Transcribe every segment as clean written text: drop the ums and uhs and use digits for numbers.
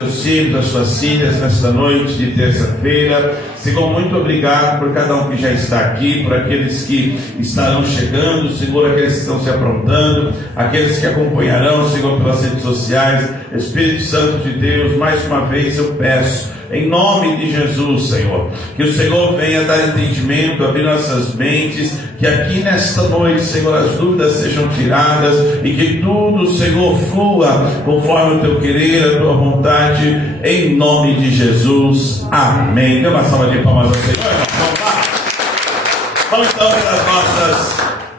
Seus filhos, as suas filhas, nesta noite de terça-feira. Senhor, muito obrigado por cada um que já está aqui, por aqueles que estarão chegando, Senhor, aqueles que estão se aprontando, aqueles que acompanharão, Senhor, pelas redes sociais. Espírito Santo de Deus, mais uma vez eu peço, em nome de Jesus, Senhor, que o Senhor venha dar entendimento, abrir nossas mentes, que aqui nesta noite, Senhor, as dúvidas sejam tiradas e que tudo, Senhor, flua conforme o Teu querer, a Tua vontade, em nome de Jesus. Amém. Dê uma salva de palmas ao Senhor. Vamos então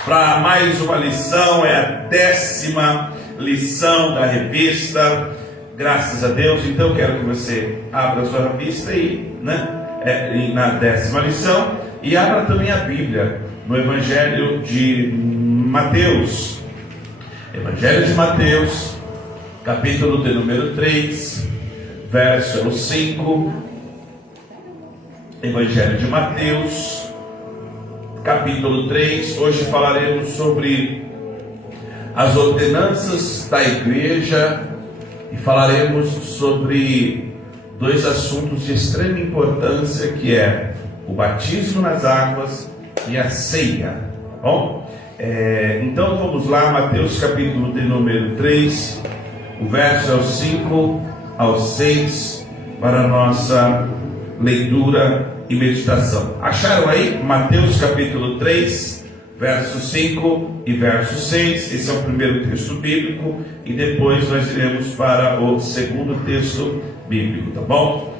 para mais uma lição, é a 10ª lição da revista. Graças a Deus. Então quero que você abra a sua revista aí, na 10ª lição, e abra também a Bíblia no Evangelho de Mateus. Evangelho de Mateus, capítulo de número 3, verso 5. Evangelho de Mateus, capítulo 3. Hoje falaremos sobre as ordenanças da igreja e falaremos sobre dois assuntos de extrema importância, que é o batismo nas águas e a ceia. Bom, então vamos lá, Mateus capítulo de número 3, o verso é o 5 ao 6, para a nossa leitura e meditação. Acharam aí? Mateus capítulo 3, verso 5 e verso 6, esse é o primeiro texto bíblico, e depois nós iremos para o segundo texto bíblico, tá bom?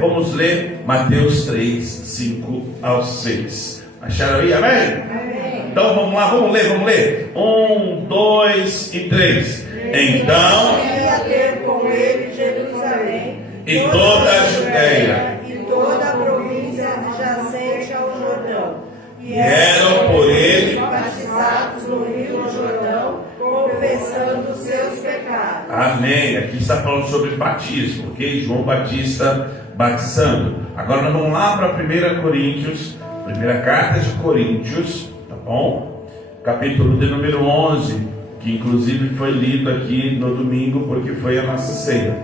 Vamos ler Mateus 3, 5 ao 6. Acharam aí? Amém? Amém. Então vamos lá, vamos ler. 1, 2 e 3. Então ia ter com ele Jerusalém, e toda a Judeia, e toda a província adjacente ao Jordão, e eram por ele batizados no rio Jordão, confessando os seus pecados. Amém. Aqui está falando sobre batismo, ok? João Batista batizando. Agora nós vamos lá para 1 Coríntios, primeira carta de Coríntios, tá bom? Capítulo de número 11, que inclusive foi lido aqui no domingo, porque foi a nossa ceia.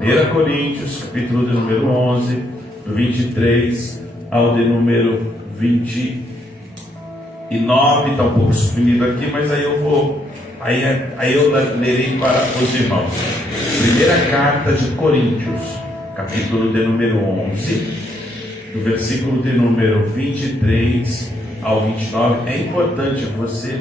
1 Coríntios, capítulo de número 11, do 23 ao de número 29, está um pouco suprimido aqui, mas aí eu vou, aí eu lerei para os irmãos. Primeira carta de Coríntios, capítulo de número 11, do versículo de número 23 ao 29. É importante você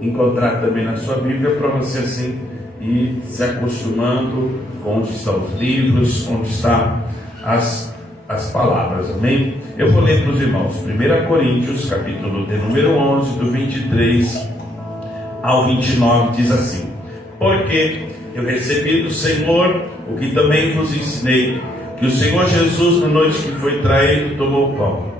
encontrar também na sua Bíblia, para você assim ir se acostumando com onde estão os livros, onde estão as palavras, amém? Eu vou ler para os irmãos. 1 Coríntios, capítulo de número 11, do 23 ao 29, diz assim: porque eu recebi do Senhor o que também vos ensinei, que o Senhor Jesus, na noite que foi traído, tomou o pão,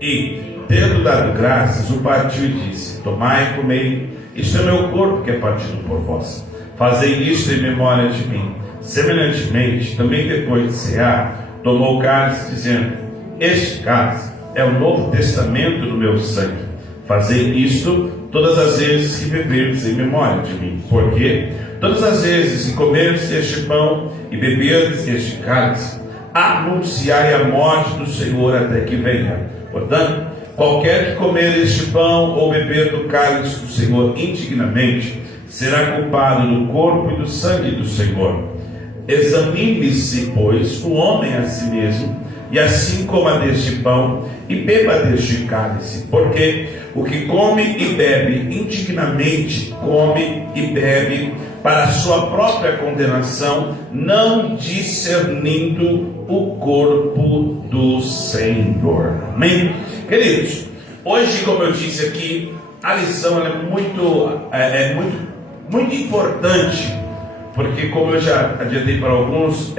e, tendo dado graças, o partiu e disse: tomai e comei, isto é meu corpo que é partido por vós, fazei isto em memória de mim. Semelhantemente, também depois de cear, tomou o cálice, dizendo: este cálice é o novo testamento do meu sangue. Fazei isto todas as vezes que beberdes em memória de mim. Porque todas as vezes que comerdes este pão e beberdes este cálice, anunciai a morte do Senhor até que venha. Portanto, qualquer que comer este pão ou beber do cálice do Senhor indignamente, será culpado do corpo e do sangue do Senhor. Examine-se, pois, o homem a si mesmo, e assim coma deste pão e beba deste cálice, porque o que come e bebe indignamente, come e bebe para a sua própria condenação, não discernindo o corpo do Senhor. Amém? Queridos, hoje, como eu disse aqui, a lição é muito importante, porque, como eu já adiantei para alguns,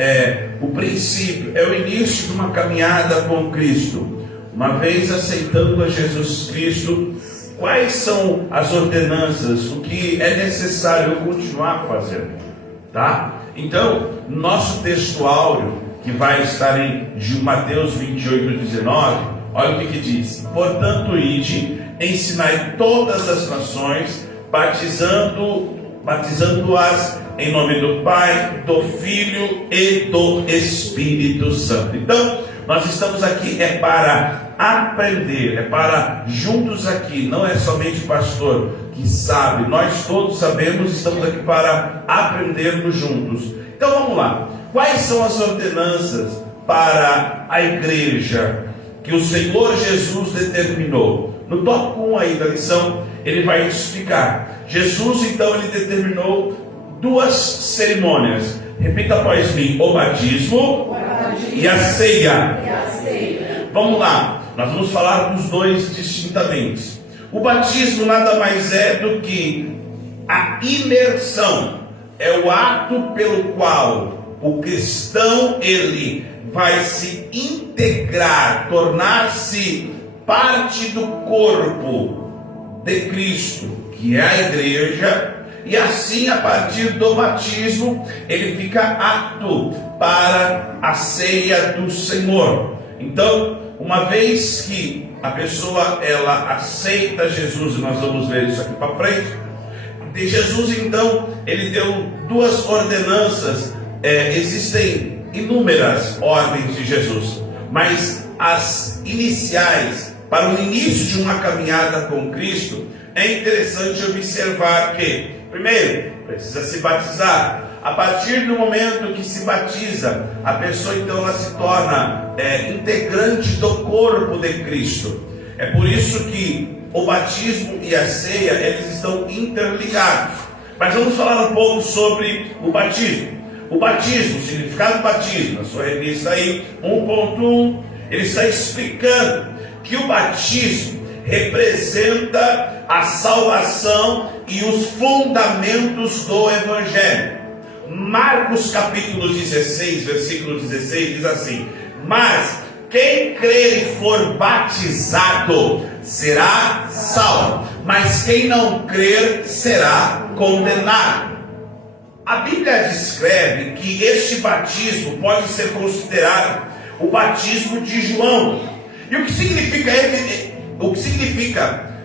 o princípio, é o início de uma caminhada com Cristo. Uma vez aceitando a Jesus Cristo, quais são as ordenanças, o que é necessário continuar fazendo, tá? Então, nosso texto áureo, que vai estar em Mateus 28, 19, olha o que diz: portanto, ide, ensinai todas as nações, batizando-as Em nome do Pai, do Filho e do Espírito Santo. Então, nós estamos aqui para aprender, para juntos aqui, não é somente o pastor que sabe, nós todos sabemos, estamos aqui para aprendermos juntos. Então vamos lá, quais são as ordenanças para a igreja que o Senhor Jesus determinou? No tópico 1 aí da lição, ele vai explicar. Jesus então ele determinou duas cerimônias. Repita após mim: o batismo e a ceia. Vamos lá, nós vamos falar dos dois distintamente. O batismo nada mais é do que a imersão. É o ato pelo qual o cristão ele vai se integrar, tornar-se parte do corpo de Cristo, que é a igreja. E assim, a partir do batismo, ele fica apto para a ceia do Senhor. Então, uma vez que a pessoa ela aceita Jesus, e nós vamos ver isso aqui para frente, de Jesus então, ele deu duas ordenanças. Existem inúmeras ordens de Jesus, mas as iniciais, para o início de uma caminhada com Cristo, é interessante observar que, primeiro, precisa se batizar. A partir do momento que se batiza, a pessoa então ela se torna integrante do corpo de Cristo. É por isso que o batismo e a ceia, eles estão interligados. Mas vamos falar um pouco sobre o batismo. O batismo, o significado do batismo, na sua revista aí, 1.1, ele está explicando que o batismo representa a salvação e os fundamentos do Evangelho. Marcos capítulo 16, versículo 16 diz assim: mas quem crer e for batizado será salvo, mas quem não crer será condenado. A Bíblia descreve que este batismo pode ser considerado o batismo de João. E o que significa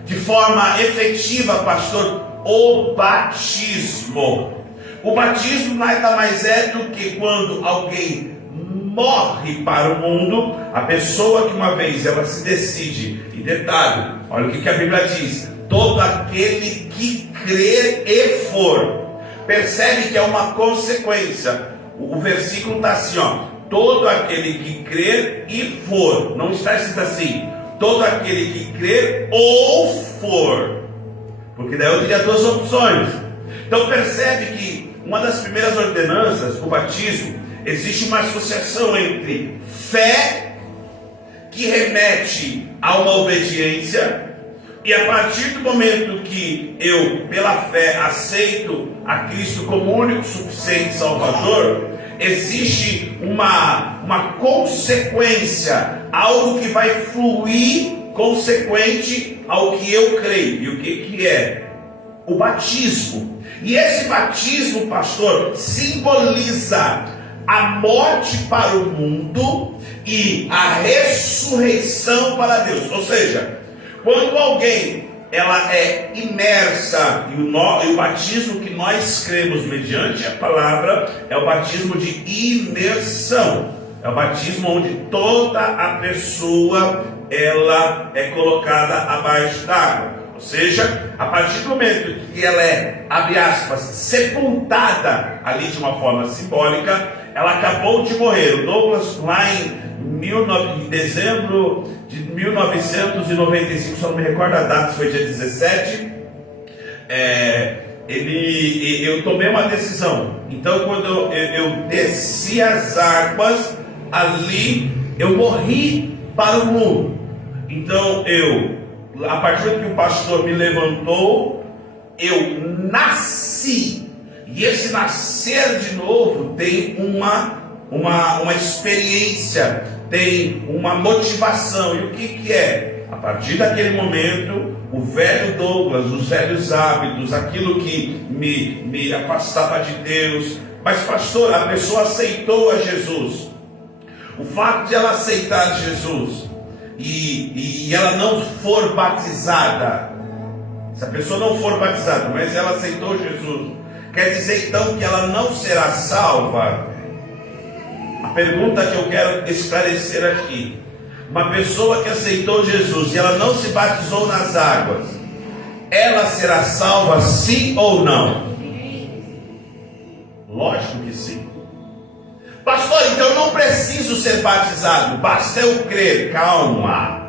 de forma efetiva, pastor, o batismo? O batismo nada mais é do que quando alguém morre para o mundo, a pessoa que uma vez ela se decide, e detalhe, olha o que a Bíblia diz: todo aquele que crer e for. Percebe que é uma consequência. O versículo está assim, ó: todo aquele que crer e for. Não está escrito assim: todo aquele que crer ou for, porque daí eu teria duas opções. Então percebe que uma das primeiras ordenanças, o batismo, existe uma associação entre fé, que remete a uma obediência, e a partir do momento que eu, pela fé, aceito a Cristo como único, suficiente Salvador, existe uma consequência, algo que vai fluir consequente ao que eu creio. E o que é? O batismo. E esse batismo, pastor, simboliza a morte para o mundo e a ressurreição para Deus. Ou seja, quando alguém ela é imersa, e o batismo que nós cremos mediante a palavra é o batismo de imersão. É o batismo onde toda a pessoa ela é colocada abaixo d'água. Ou seja, a partir do momento que ela é, abre aspas, sepultada ali de uma forma simbólica, ela acabou de morrer. O Douglas, lá em dezembro de 1995, só não me recordo a data, foi dia 17, eu tomei uma decisão. Então, quando eu desci as águas, ali eu morri para o mundo. Então, a partir do que o pastor me levantou, eu nasci. E esse nascer de novo tem uma experiência, tem uma motivação. E o que é? A partir daquele momento, o velho Douglas, os velhos hábitos, aquilo que me afastava de Deus. Mas pastor, a pessoa aceitou a Jesus. O fato de ela aceitar Jesus e ela não for batizada, se a pessoa não for batizada, mas ela aceitou Jesus, Quer dizer então que ela não será salva? A pergunta que eu quero esclarecer aqui: uma pessoa que aceitou Jesus e ela não se batizou nas águas, ela será salva sim ou não? Lógico que sim. Pastor, então eu não preciso ser batizado, basta eu crer. Calma.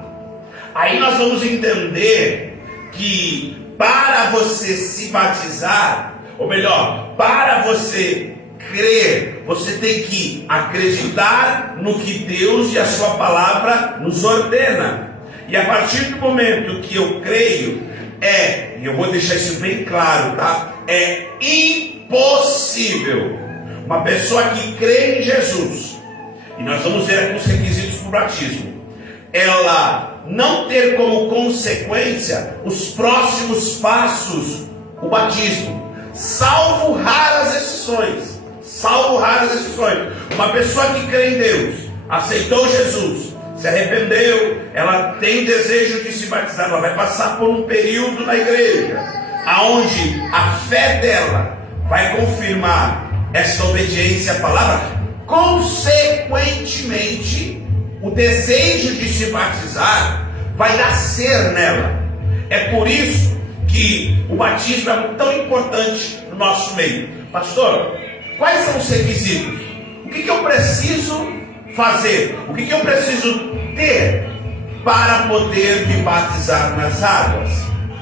Aí nós vamos entender que para você se batizar, ou melhor, para você crer, você tem que acreditar no que Deus e a sua palavra nos ordena. E a partir do momento que eu creio, e eu vou deixar isso bem claro, tá? É impossível uma pessoa que crê em Jesus, e nós vamos ver aqui os requisitos para o batismo, ela não ter como consequência os próximos passos, o batismo, salvo raras exceções. Uma pessoa que crê em Deus, aceitou Jesus, se arrependeu, ela tem desejo de se batizar, ela vai passar por um período na igreja, aonde a fé dela vai confirmar essa obediência à palavra. Consequentemente, o desejo de se batizar vai nascer nela. É por isso que o batismo é tão importante no nosso meio. Pastor, quais são os requisitos? O que eu preciso fazer? O que eu preciso ter para poder me batizar nas águas?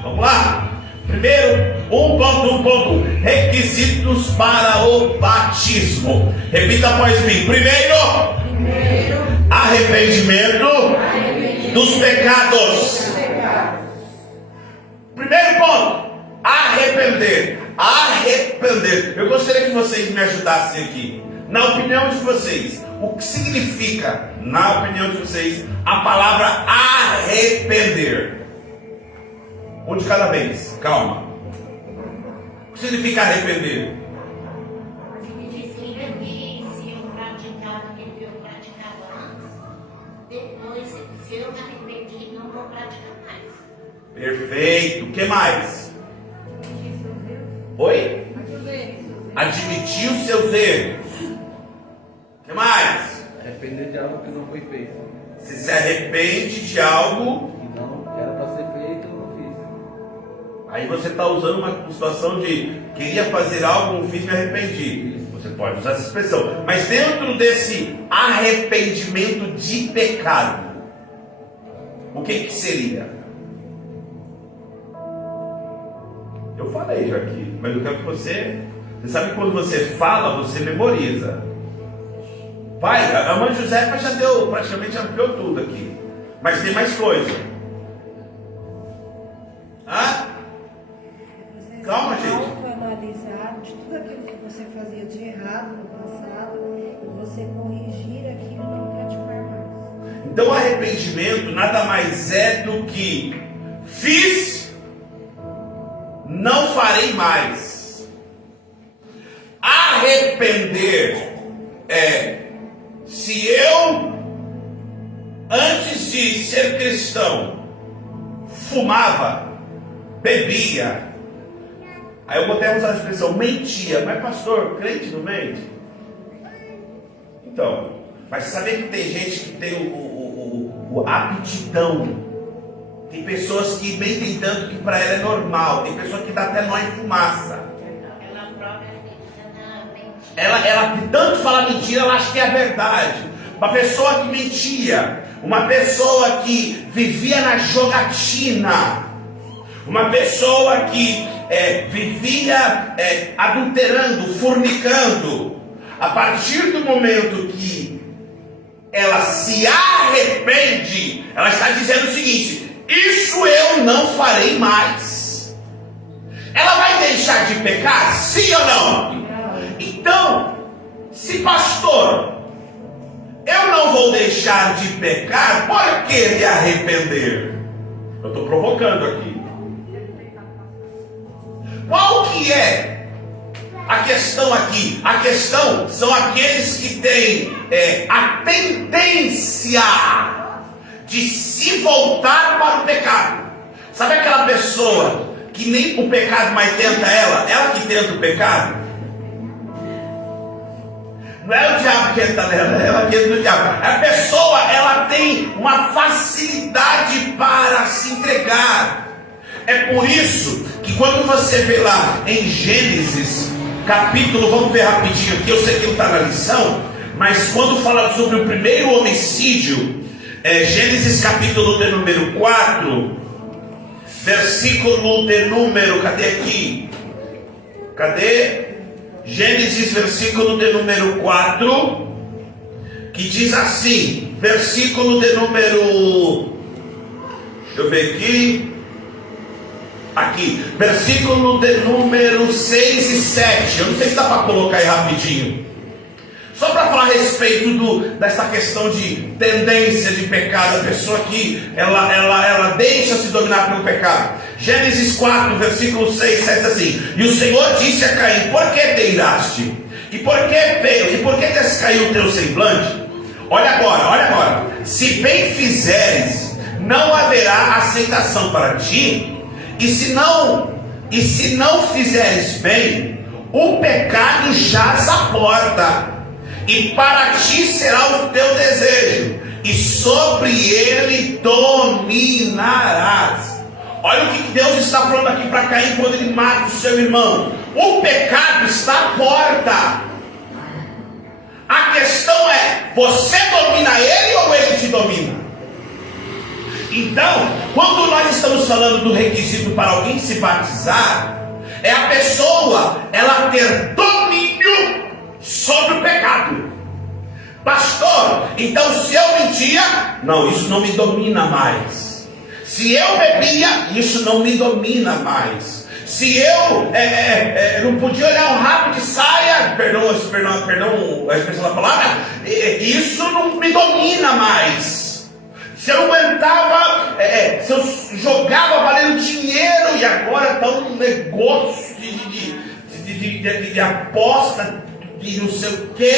Vamos lá? Primeiro, 1.1. Requisitos para o batismo. Repita após mim. Primeiro, arrependimento dos pecados. Primeiro ponto, arrepender. Eu gostaria que vocês me ajudassem aqui. Na opinião de vocês, o que significa, na opinião de vocês, a palavra arrepender? Um de cada vez, calma. O que significa arrepender? Significa que se eu praticar o que eu praticava antes, depois, se eu me arrependi, não vou praticar mais. Perfeito. O que mais? Oi? Admitir os seus erros. O que mais? Arrepender de algo que não foi feito. Você se arrepende de algo Que não era para ser feito, eu não fiz. Aí você está usando uma situação de queria fazer algo, não fiz, me arrependi. Você pode usar essa expressão. Mas dentro desse arrependimento de pecado, o que seria? Eu falei já aqui, mas eu quero que você sabe, quando você fala, você memoriza. Vai, a mãe Josefa já deu, praticamente ampliou tudo aqui. Mas tem mais coisa. Calma, gente. Autoanalisar de tudo aquilo que você fazia de errado no passado e você corrigir aquilo e não praticar mais. Então, arrependimento nada mais é do que fiz, não farei mais. Arrepender se eu, antes de ser cristão, fumava, bebia, aí eu vou até usar a expressão mentia, mas pastor, crente não mente? Então, mas saber que tem gente que tem o aptidão, tem pessoas que mentem tanto que para ela é normal, tem pessoa que dá até nó em fumaça. Ela própria acredita na mentira. Ela de tanto falar mentira, ela acha que é a verdade. Uma pessoa que mentia, uma pessoa que vivia na jogatina, uma pessoa que vivia adulterando, fornicando, a partir do momento que ela se arrepende, ela está dizendo o seguinte: isso eu não farei mais. Ela vai deixar de pecar? Sim ou não? Então, se pastor, eu não vou deixar de pecar, por que me arrepender? Eu estou provocando aqui. Qual que é a questão aqui? A questão são aqueles que têm a tendência de se voltar para o pecado. Sabe aquela pessoa que nem o pecado mais tenta ela que tenta o pecado. Não é o diabo que entra nela, ela que entra no diabo. A pessoa, ela tem uma facilidade para se entregar. É por isso que quando você vê lá em Gênesis, capítulo, vamos ver rapidinho aqui, eu sei que não está na lição, mas quando fala sobre o primeiro homicídio, Gênesis capítulo de número 4, versículo de número, cadê aqui? Cadê? Gênesis, versículo de número 4, que diz assim, versículo de número, deixa eu ver aqui, versículo de número 6 e 7, eu não sei se dá para colocar aí rapidinho, só para falar a respeito dessa questão de tendência de pecado, a pessoa que ela deixa se dominar pelo pecado. Gênesis 4, versículo 6, 7 assim: e o Senhor disse a Caim: por que te iraste? E por que descaiu o teu semblante? Olha agora, se bem fizeres, não haverá aceitação para ti, e se não fizeres bem, o pecado jaz à porta, e para ti será o teu desejo, e sobre ele dominarás. Olha o que Deus está falando aqui para Caim quando ele mata o seu irmão. O pecado está à porta. A questão é, você domina ele ou ele te domina? Então, quando nós estamos falando do requisito para alguém se batizar, é a pessoa, ela ter domínio sobre o pecado. Pastor, então se eu mentia, não, isso não me domina mais. Se eu bebia, isso não me domina mais. Se eu não podia olhar um rabo de saia, perdão a expressão da palavra, isso não me domina mais. Se eu não aguentava, se eu jogava valendo dinheiro e agora está um negócio de aposta, de não sei o que,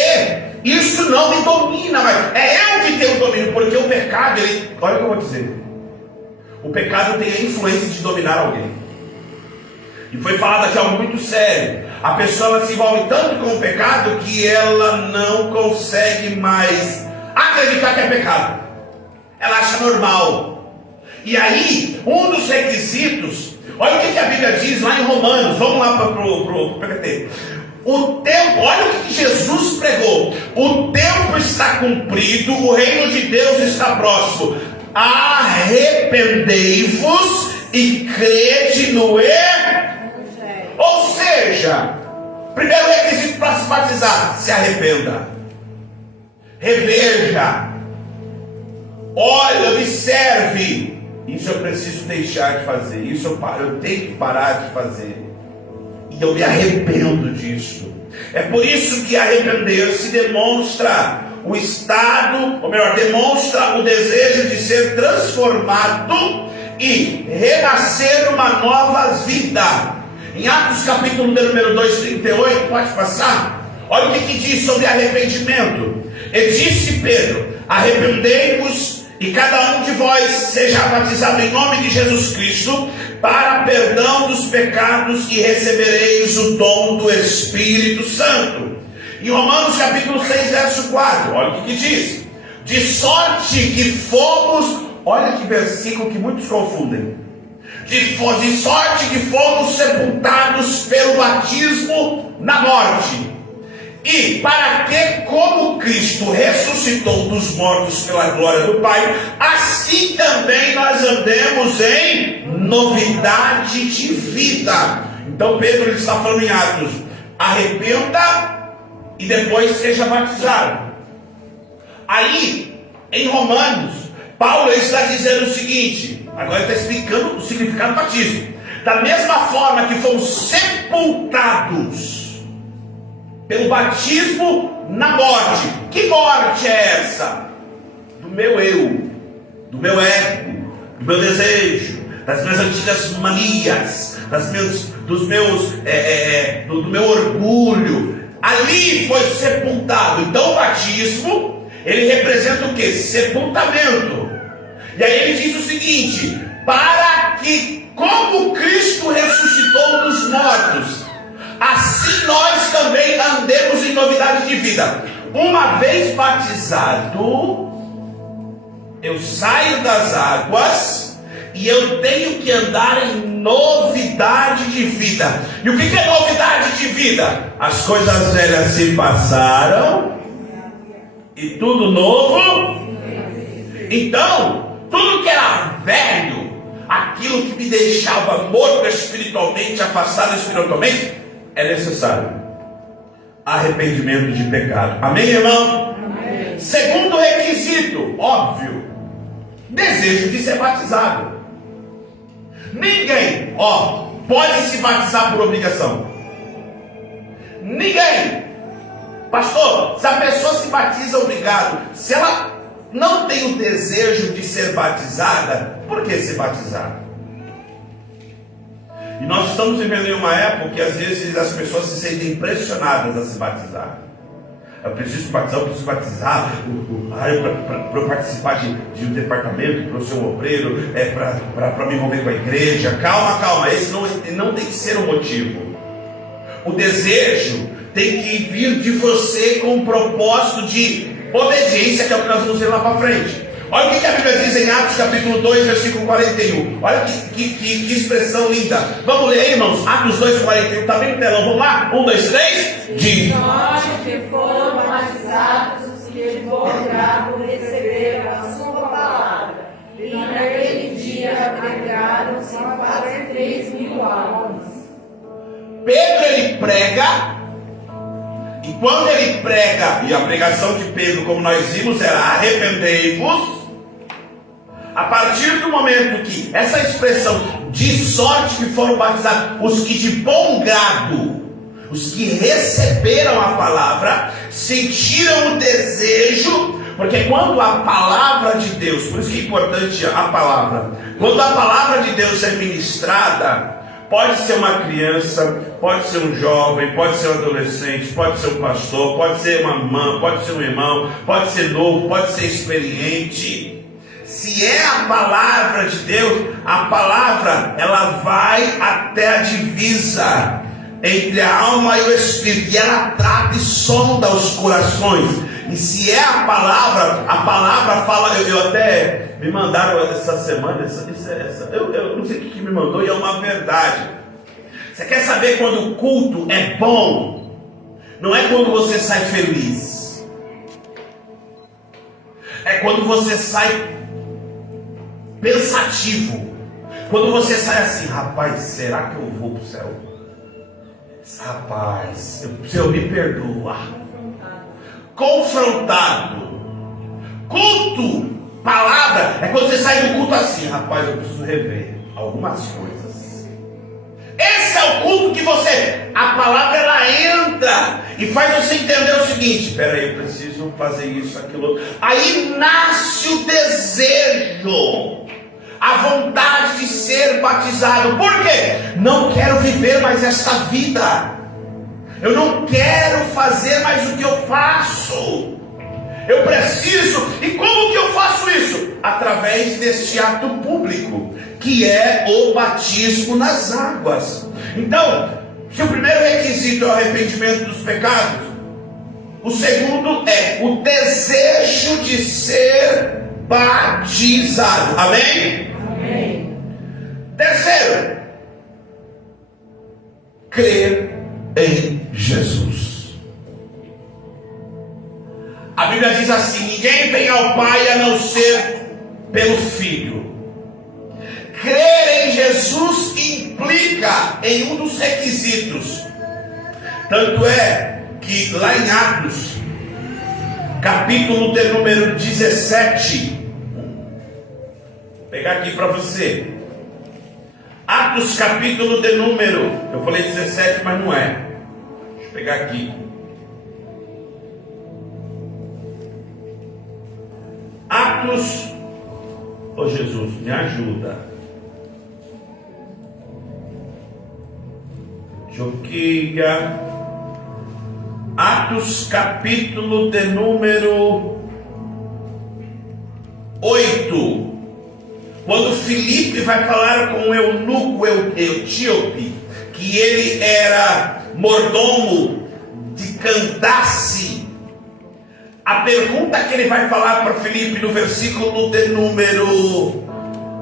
isso não me domina mais. É eu que tenho o domínio, porque o pecado, olha o que eu vou dizer. O pecado tem a influência de dominar alguém. E foi falado aqui algo muito sério. A pessoa ela se envolve tanto com o pecado que ela não consegue mais acreditar que é pecado. Ela acha normal. E aí, um dos requisitos, olha o que a Bíblia diz lá em Romanos. Vamos lá para o PPT. O tempo, olha o que Jesus pregou. O tempo está cumprido, o reino de Deus está próximo. Arrependei-vos e crede no Evangelho. Ou seja, primeiro requisito para se batizar: se arrependa, reveja, olha, observe. Isso eu preciso deixar de fazer, isso eu tenho que parar de fazer, e eu me arrependo disso. É por isso que arrepender-se demonstra o estado, ou melhor, demonstra o desejo de ser transformado e renascer uma nova vida. Em Atos capítulo de número 2, 38, pode passar? Olha o que diz sobre arrependimento. E disse Pedro: arrependei-vos e cada um de vós seja batizado em nome de Jesus Cristo para perdão dos pecados, e recebereis o dom do Espírito Santo. Em Romanos capítulo 6, verso 4, olha o que diz: de sorte que fomos, olha que versículo que muitos confundem, de sorte que fomos sepultados pelo batismo na morte, e para que, como Cristo ressuscitou dos mortos pela glória do Pai, assim também nós andemos em novidade de vida. Então Pedro ele está falando em Atos: arrependa e depois seja batizado. Aí, em Romanos, Paulo está dizendo o seguinte, agora ele está explicando o significado do batismo. Da mesma forma que fomos sepultados pelo batismo na morte. Que morte é essa? Do meu eu, do meu ego, do meu desejo, das minhas antigas manias, do meu orgulho. Ali foi sepultado. Então o batismo, ele representa o que? Sepultamento. E aí ele diz o seguinte: para que, como Cristo ressuscitou dos mortos, assim nós também andemos em novidade de vida. Uma vez batizado, eu saio das águas e eu tenho que andar em novidade de vida. E o que é novidade de vida? As coisas velhas se passaram e tudo novo. Então, tudo que era velho, aquilo que me deixava morto espiritualmente, afastado espiritualmente, é necessário arrependimento de pecado. Amém, irmão? Amém. Segundo requisito, óbvio, desejo de ser batizado. Ninguém, pode se batizar por obrigação. Ninguém. Pastor, se a pessoa se batiza obrigado, se ela não tem o desejo de ser batizada, por que se batizar? E nós estamos vivendo em uma época que às vezes as pessoas se sentem impressionadas a se batizar. Eu preciso batizar, para eu participar de um departamento, para eu ser um obreiro, para me envolver com a igreja. Calma, esse não tem que ser o motivo. O desejo tem que vir de você com o propósito de obediência, que é o que nós vamos ver lá para frente. Olha o que a Bíblia diz em Atos capítulo 2, versículo 41. Olha que expressão linda. Vamos ler aí, irmãos. Atos 2, 41. Está bem no telão? Vamos lá? 1, 2, 3. De sorte que foram batizados os que de bom grado receberam a sua palavra. E naquele dia agregaram-se quase 3.000 almas. Pedro, ele prega. E quando ele prega, e a pregação de Pedro, como nós vimos, era arrependei-vos. A partir do momento que essa expressão de sorte que foram batizados, os que de bom grado, os que receberam a palavra, sentiram o desejo, porque quando a palavra de Deus, por isso que é importante a palavra, quando a palavra de Deus é ministrada, pode ser uma criança, pode ser um jovem, pode ser um adolescente, pode ser um pastor, pode ser uma irmã, pode ser um irmão, pode ser novo, pode ser experiente. Se é a palavra de Deus, a palavra ela vai até a divisa entre a alma e o espírito, e ela trata e sonda os corações. E se é a palavra fala. Eu até me mandaram essa semana, eu não sei o que me mandou, e é uma verdade. Você quer saber quando o culto é bom? Não é quando você sai feliz, é quando você sai pensativo, quando você sai assim: rapaz, será que eu vou para o céu? Rapaz, Senhor, me perdoa. Confrontado. Culto, palavra, é quando você sai do culto assim: rapaz, eu preciso rever algumas coisas. Esse é o culto que a palavra ela entra e faz você entender o seguinte: peraí, eu preciso fazer isso, aquilo. Aí nasce o desejo, a vontade de ser batizado. Por quê? Não quero viver mais esta vida. Eu não quero fazer mais o que eu faço. Eu preciso. E como que eu faço isso? Através deste ato público, que é o batismo nas águas. Então, se o primeiro requisito é o arrependimento dos pecados, o segundo é o desejo de ser batizado. Amém? Amém. Terceiro, crer em Jesus. A Bíblia diz assim: ninguém vem ao Pai a não ser pelo Filho. Crer em Jesus implica em um dos requisitos. Tanto é que lá em Atos, capítulo de número 17, vou pegar aqui para você. Atos capítulo de número, eu falei 17, mas não é. Deixa eu pegar aqui. Atos, oh Jesus, me ajuda. Joqueia. Atos capítulo de número 8. Quando Filipe vai falar com o eunuco etíope, que ele era mordomo de Candace, a pergunta que ele vai falar para Filipe no versículo de número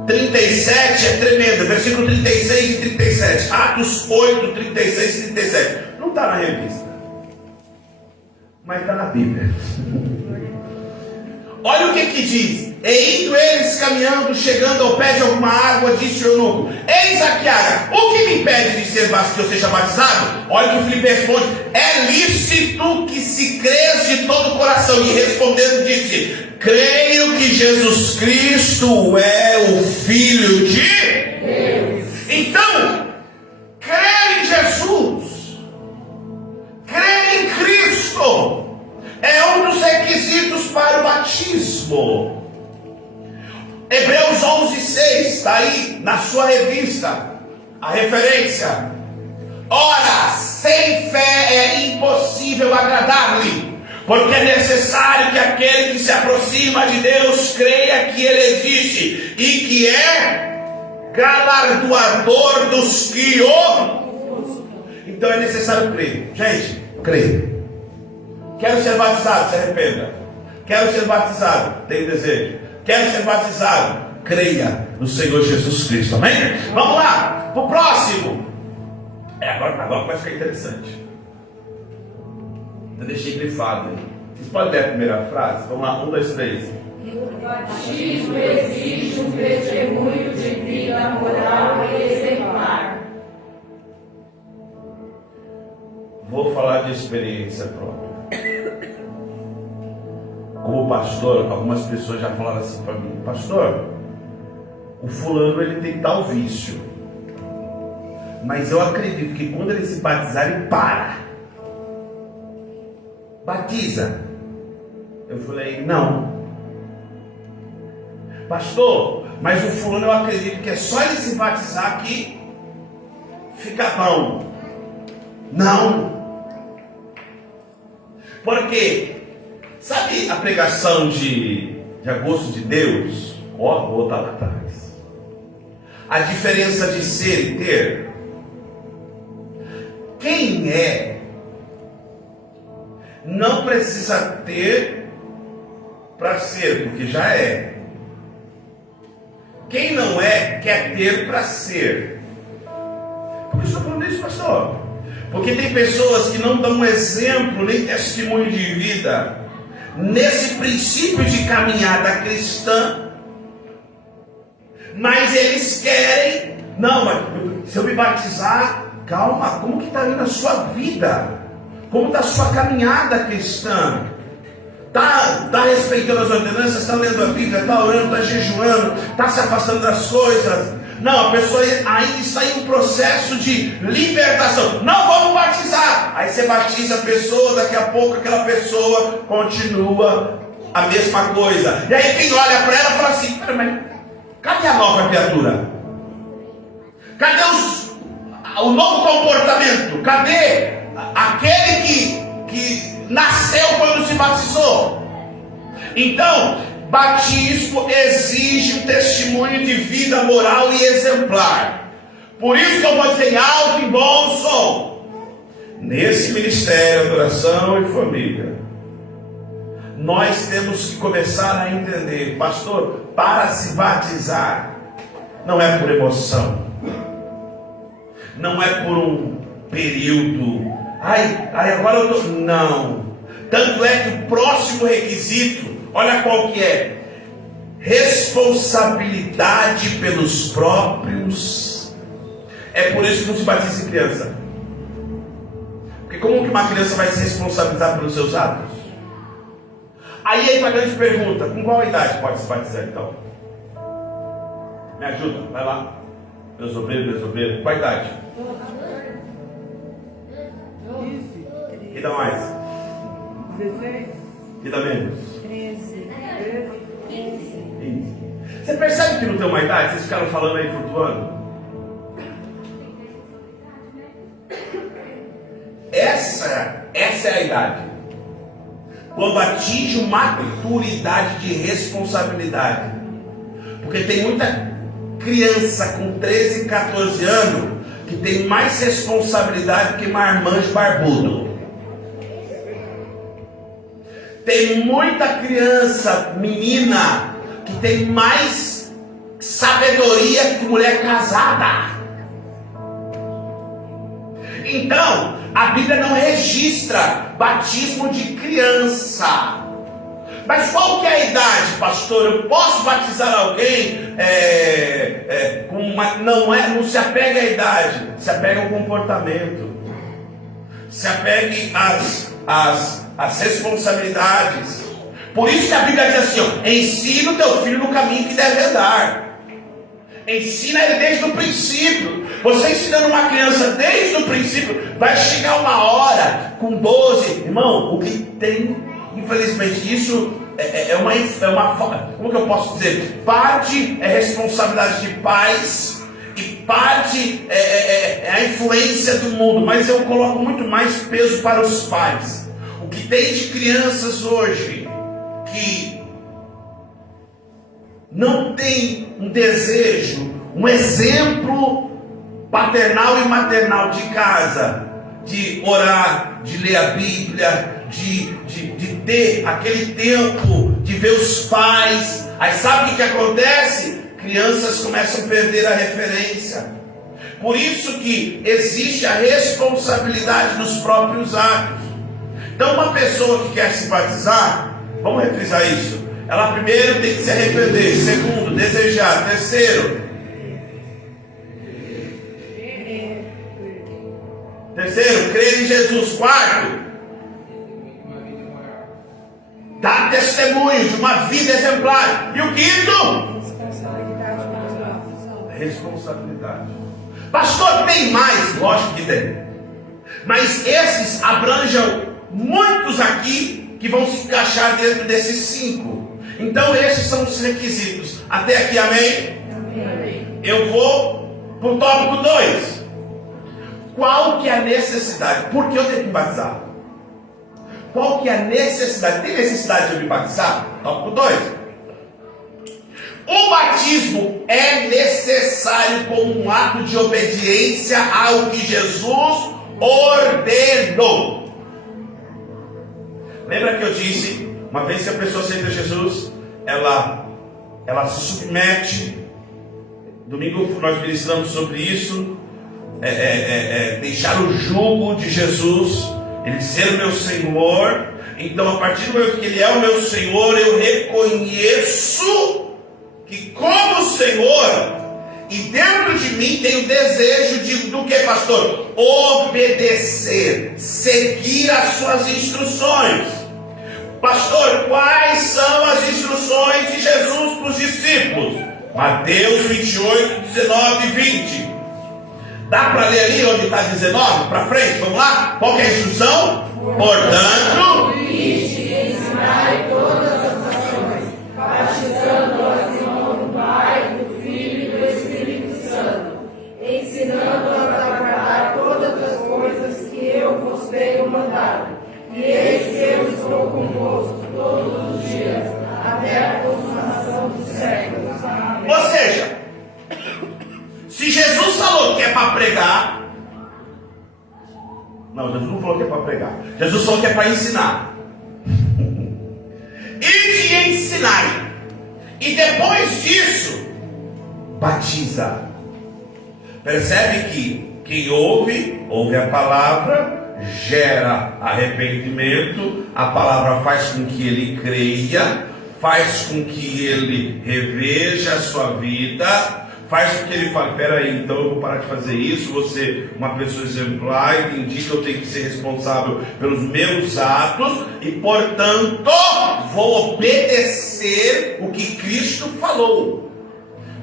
37 é tremenda. Versículo 36 e 37. Atos 8, 36 e 37. Não está na revista, mas está na Bíblia. Olha o que diz. E indo eles caminhando, chegando ao pé de alguma água, disse o eunuco: eis aqui água, o que me impede de ser que eu seja batizado? Olha o que o Filipe responde: é lícito que se crês de todo o coração. E respondendo disse: creio que Jesus Cristo é o Filho de Deus. Então, crer em Jesus, crer em Cristo, é um dos requisitos para o batismo. Hebreus 11:6 está aí na sua revista, a referência. Ora, sem fé é impossível agradar-lhe, porque é necessário que aquele que se aproxima de Deus creia que Ele existe e que é galardoador dos que o... Então é necessário crer. Gente, creia. Quero ser batizado, se arrependa. Quero ser batizado, tenho desejo. Quero ser batizado, creia no Senhor Jesus Cristo, amém? Vamos lá, para o próximo. Agora vai ficar interessante. Eu deixei grifado aí. Vocês podem ler a primeira frase? Vamos lá, 1, 2, 3. O batismo exige um testemunho de vida moral e exemplar. Vou falar de experiência própria. Como pastor, algumas pessoas já falaram assim para mim: pastor, o fulano ele tem tal vício, mas eu acredito que quando ele se batizar ele para. Batiza. Eu falei: não. Pastor, mas o fulano eu acredito que é só ele se batizar que fica bom. Não. Porque sabe a pregação de agosto de Deus? Vou botar lá atrás. A diferença de ser e ter. Quem é não precisa ter para ser, porque já é. Quem não é quer ter para ser. Por que estou falando isso, pastor? Porque tem pessoas que não dão exemplo nem testemunho de vida nesse princípio de caminhada cristã, mas eles querem, não, mas se eu me batizar, calma, como que está indo a sua vida? Como está a sua caminhada cristã? Está respeitando as ordenanças, está lendo a Bíblia, está orando, está jejuando, está se afastando das coisas? Não, a pessoa ainda está em um processo de libertação. Não, vamos batizar. Aí você batiza a pessoa, daqui a pouco aquela pessoa continua a mesma coisa. E aí quem olha para ela fala assim: mas cadê a nova criatura? Cadê o novo comportamento? Cadê aquele que nasceu quando se batizou? Então, batismo exige um testemunho de vida moral e exemplar. Por isso que eu vou dizer em alto e bom som: nesse ministério, adoração e família, nós temos que começar a entender, pastor, para se batizar, não é por emoção, não é por um período, agora eu estou... Não. Tanto é que o próximo requisito, olha qual que é: responsabilidade pelos próprios. É por isso que não se batiza em criança. Porque como que uma criança vai se responsabilizar pelos seus atos? Aí entra a grande pergunta: com qual idade pode se batizar então? Me ajuda, vai lá. Meus obreiros, qual idade? 15, E dá mais? 16, E dá menos? 13. 15. Você percebe que não tem uma idade? Vocês ficaram falando aí flutuando? Essa é a idade. Quando atinge uma maturidade de responsabilidade. Porque tem muita criança com 13, 14 anos que tem mais responsabilidade que marmanjo barbudo. Tem muita criança, menina, que tem mais sabedoria que mulher casada. Então, a Bíblia não registra batismo de criança. Mas qual que é a idade, pastor? Eu posso batizar alguém com uma... Não se apega à idade, se apega ao comportamento. Se apegue às responsabilidades. Por isso que a Bíblia diz assim, ó, ensina o teu filho no caminho que deve andar. Ensina ele desde o princípio. Você ensinando uma criança desde o princípio, vai chegar uma hora com 12. Irmão, o que tem, infelizmente, isso é uma como que eu posso dizer? Parte é responsabilidade de pais e parte é a influência do mundo. Mas eu coloco muito mais peso para os pais. O que tem de crianças hoje que não tem um desejo, um exemplo paternal e maternal de casa, de orar, de ler a Bíblia, de ter aquele tempo, de ver os pais. Aí sabe o que acontece? Crianças começam a perder a referência. Por isso que existe a responsabilidade dos próprios atos. Então uma pessoa que quer se batizar, vamos refrisar isso, ela primeiro tem que se arrepender, segundo, desejar, terceiro, crer em Jesus, quarto, dar testemunho de uma vida exemplar, e o quinto, responsabilidade. Pastor, tem mais? Lógico que tem, mas esses abrangem muitos aqui que vão se encaixar dentro desses 5. Então esses são os requisitos. Até aqui, amém? Amém. Eu vou para o tópico 2. Qual que é a necessidade? Por que eu tenho que me batizar? Qual que é a necessidade? Tem necessidade de eu me batizar? Tópico 2. O batismo é necessário como um ato de obediência ao que Jesus ordenou. Lembra que eu disse, uma vez que a pessoa aceita Jesus, ela se submete. Domingo nós ministramos sobre isso. Deixar o jugo de Jesus, Ele ser o meu Senhor. Então a partir do momento que Ele é o meu Senhor, eu reconheço que como Senhor, e dentro de mim tem o desejo do que, pastor? Obedecer, seguir as suas instruções. Pastor, quais são as instruções de Jesus para os discípulos? Mateus 28, 19 e 20. Dá para ler ali onde está 19? Para frente, vamos lá? Qual que é a instrução? Portanto, ide e ensinai todas as nações, batizando-as em nome do Pai, do Filho e do Espírito Santo, ensinando-as a guardar todas as coisas que eu vos tenho mandado. E eis que eu estou convosco todos os dias, até a consumação dos séculos. Amém. Ou seja, se Jesus falou que é para pregar, não, Jesus não falou que é para pregar, Jesus falou que é para ensinar. E de ensinar. E depois disso, batiza. Percebe que quem ouve a palavra, gera arrependimento, a palavra faz com que ele creia, faz com que ele reveja a sua vida, faz com que ele fale, peraí, então eu vou parar de fazer isso, vou ser uma pessoa exemplar, entendi que eu tenho que ser responsável pelos meus atos, e portanto, vou obedecer o que Cristo falou,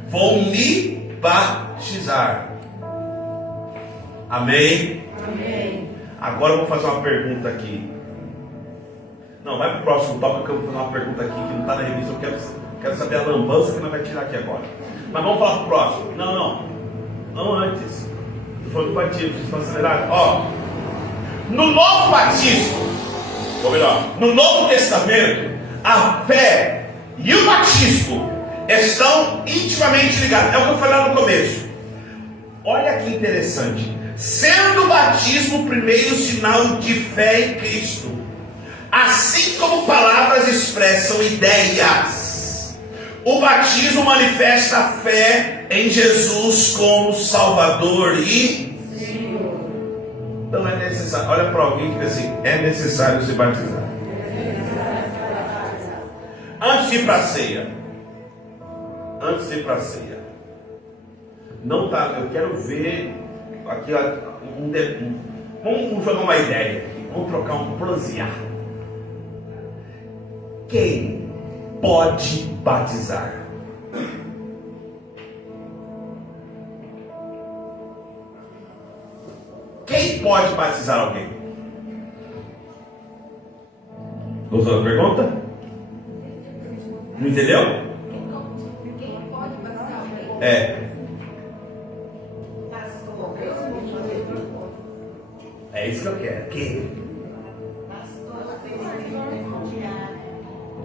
vou me batizar. Amém? Amém. Agora eu vou fazer uma pergunta aqui. Não, vai para o próximo tópico que eu vou fazer uma pergunta aqui que não está na revista. Eu quero saber a lambança que nós vamos tirar aqui agora. Mas vamos falar para o próximo. Não antes. Eu falei do batismo, vocês estão acelerados. Ó, no novo batismo, ou melhor, no Novo Testamento, a fé e o batismo, estão intimamente ligados. É o que eu falei lá no começo. Olha que interessante. Sendo o batismo o primeiro sinal de fé em Cristo, assim como palavras expressam ideias, o batismo manifesta a fé em Jesus como Salvador e Senhor. Então é necessário. Olha para alguém e diga assim: é necessário se batizar. Antes de ir para a ceia. Antes de ir para a ceia. Não tá. Eu quero ver aqui vamos jogar uma ideia aqui. Vamos trocar um prosear. Quem pode batizar? Quem pode batizar alguém? Gostou da pergunta? Não entendeu? Quem pode batizar alguém? É isso que eu quero. Quem?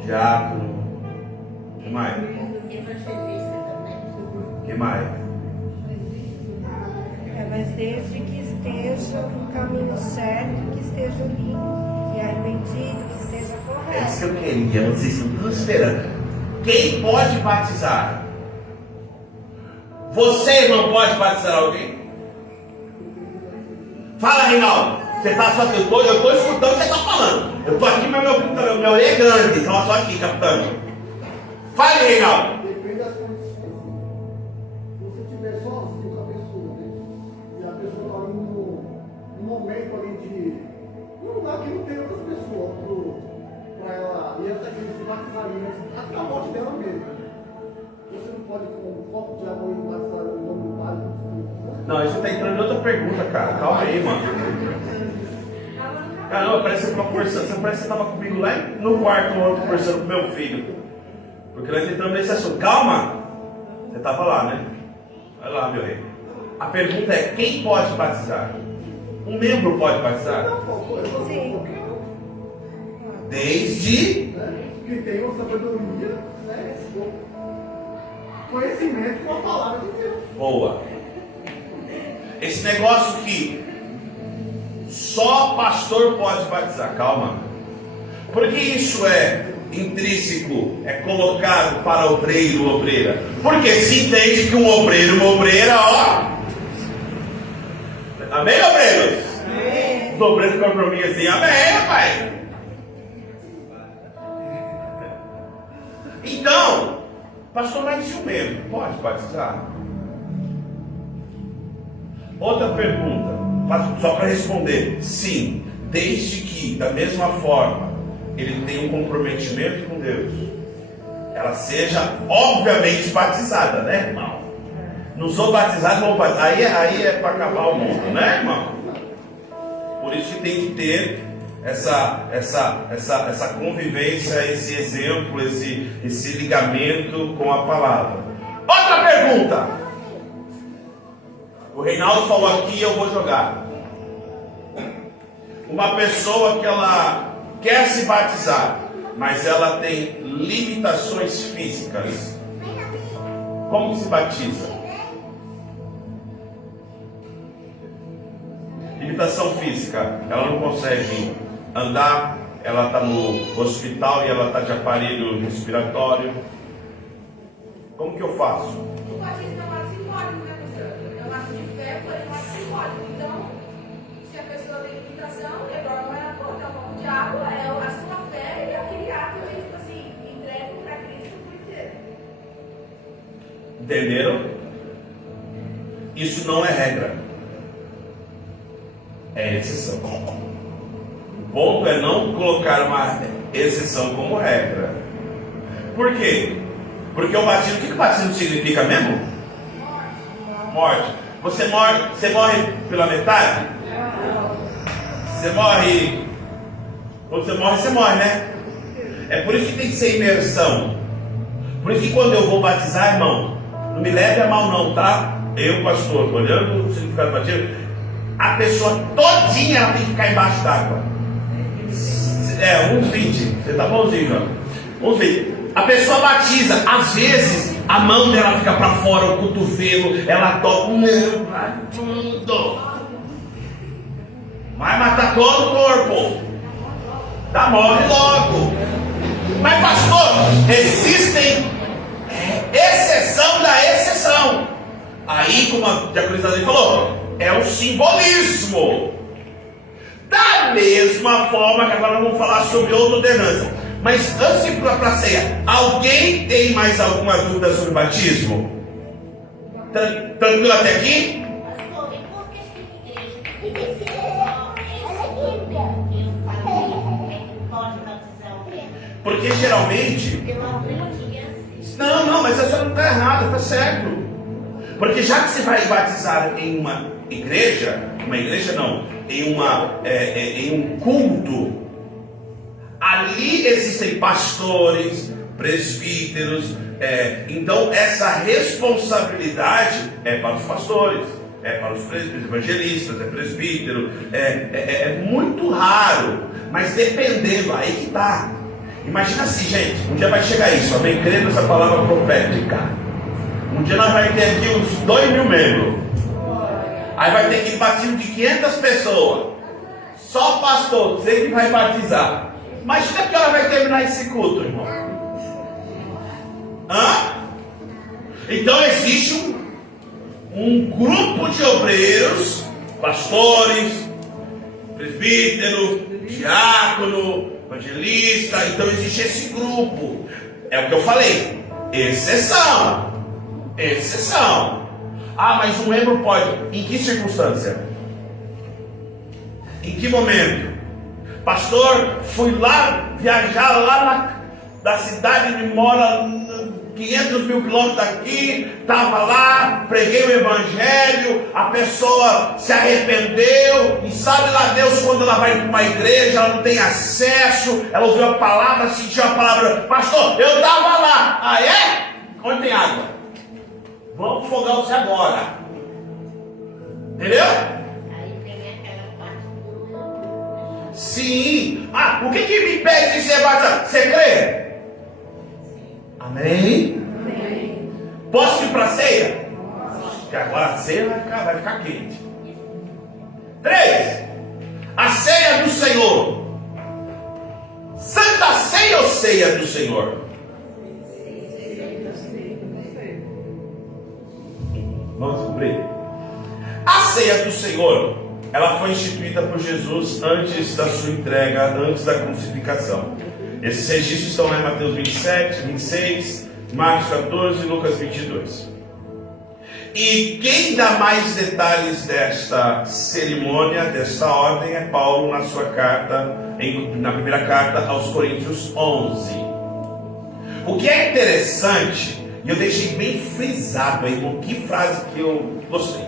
Diácono. O que mais? Evangelista também. O que mais? Mas desde que esteja no caminho certo, que esteja limpo e arrependido, que esteja É isso que correto. eu queria. Vocês estão esperando. Quem pode batizar? Você não pode batizar alguém? Fala, Reinaldo. Você tá só aqui. Eu estou escutando o que você está falando. Eu estou aqui, mas meu orelha é grande. Então eu só aqui, capitão. Fale, Reinaldo. Depende das condições. Se você estiver sozinho com a pessoa, né? E a pessoa está num momento ali num lugar que não tem outras pessoas para ela, e ela está querendo se batizar ali, né? Até a morte dela mesmo. Você não pode, com um copo de água, e batizar o nome do Pai e do Espírito Santo. Não, isso está entrando em outra pergunta, cara. Calma aí, mano. Caramba, parece que você estava conversando. Você parece que você estava comigo lá no quarto ontem, conversando com meu filho. Porque nós entramos nesse assunto. Calma! Você estava lá, né? Vai lá, meu rei. A pergunta é: quem pode batizar? Um membro pode batizar? Sim. Desde. Que tem uma sabedoria, né? Conhecimento com a palavra de Deus. Boa. Esse negócio que só pastor pode batizar. Calma. Porque isso é intrínseco, é colocado para obreiro ou obreira. Porque se entende que um obreiro, uma obreira, ó. Amém, obreiros? Amém. Os obreiros ficam para mim assim: amém, rapaz. Então, pastor, mas se o membro pode batizar? Outra pergunta, só para responder: sim, desde que, da mesma forma, ele tenha um comprometimento com Deus, ela seja obviamente batizada, né, irmão? Não sou batizado, vou batizar. Aí é para acabar o mundo, né, irmão? Por isso que tem que ter essa convivência, esse exemplo, esse ligamento com a palavra. Outra pergunta. O Reinaldo falou aqui e eu vou jogar. Uma pessoa que ela quer se batizar, mas ela tem limitações físicas. Como que se batiza? Limitação física. Ela não consegue andar, ela está no hospital e ela está de aparelho respiratório. Como que eu faço? O batismo é um ato simbólico, né, pastor? É um ato de fé, porém é um ato simbólico. Então, se a pessoa tem limitação, igual não é a porta, é um copo de água, é a sua fé e aquele ato de, tipo assim, entregue para Cristo por inteiro. Entenderam? Isso não é regra. É exceção. O ponto é não colocar uma exceção como regra. Por quê? Porque o batismo, o que o batismo significa mesmo? Morte. Você morre pela metade? Você morre. Quando você morre, né? É por isso que tem que ser imersão. Por isso que quando eu vou batizar, irmão, não me leve a mal não, tá? Eu, pastor, olhando o significado do batismo, a pessoa todinha ela tem que ficar embaixo d'água. Uns 20. Você tá bonzinho, ó. Vamos ver. A pessoa batiza, às vezes a mão dela fica para fora, o cotovelo, ela toca, não, vai tudo. Vai matar todo o corpo. Tá, morre logo. Mas pastor, existem exceção da exceção. Aí, como a diaconisa falou, é o simbolismo. Da mesma forma que agora vamos falar sobre outra ordenança. Mas antes de ir para a ceia, alguém tem mais alguma dúvida sobre o batismo? Tranquilo até aqui? Pastor, e por que a igreja tem só esse momento que eu falei que pode batizar alguém? Porque geralmente... Eu aprendi assim. Não, mas a senhora não está errada, está certo. Porque já que você vai batizar em uma igreja não, em um culto, ali existem pastores, presbíteros, então essa responsabilidade é para os pastores, é para os presbíteros, evangelistas, é presbítero, é muito raro, mas dependendo, aí que está. Imagina assim, gente, um dia vai chegar isso, amém, crendo nessa palavra profética. Um dia nós vamos ter aqui uns 2.000 membros. Aí vai ter que batismo de 500 pessoas. Só o pastor, você que vai batizar. Imagina que hora vai terminar esse culto, irmão. Então existe um grupo de obreiros, pastores, presbítero, diácono, evangelista. Então existe esse grupo. É o que eu falei. Exceção. Mas um membro pode. Em que circunstância? Em que momento? Pastor, fui lá viajar lá da cidade que mora 500 mil quilômetros daqui, estava lá, preguei o evangelho, a pessoa se arrependeu, e sabe lá Deus, quando ela vai para uma igreja, ela não tem acesso, ela ouviu a palavra, sentiu a palavra, pastor, eu estava lá. Ah, é? Onde tem água? Vamos afogar você agora. Entendeu? Aí tem aquela parte do... Sim. O que me impede de ser batizado? Você crê? Amém? Posso ir para a ceia? Porque agora a ceia vai ficar quente. 3. A ceia do Senhor. Santa Ceia ou ceia do Senhor? Vamos descobrir. A ceia do Senhor, ela foi instituída por Jesus antes da sua entrega, antes da crucificação. Esses registros estão lá em Mateus 27, 26, Marcos 14 e Lucas 22. E quem dá mais detalhes desta cerimônia, desta ordem, é Paulo na sua carta, na primeira carta aos Coríntios 11. O que é interessante, e eu deixei bem frisado aí, com que frase que eu gostei.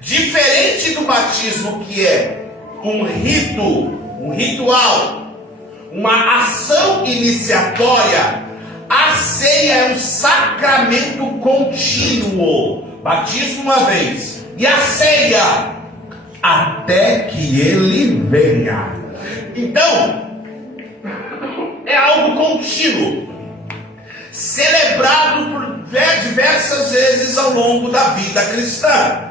Diferente do batismo, que é um rito, um ritual, uma ação iniciatória, a ceia é um sacramento contínuo. Batismo uma vez, e a ceia até que ele venha. Então, é algo contínuo, celebrado por diversas vezes ao longo da vida cristã,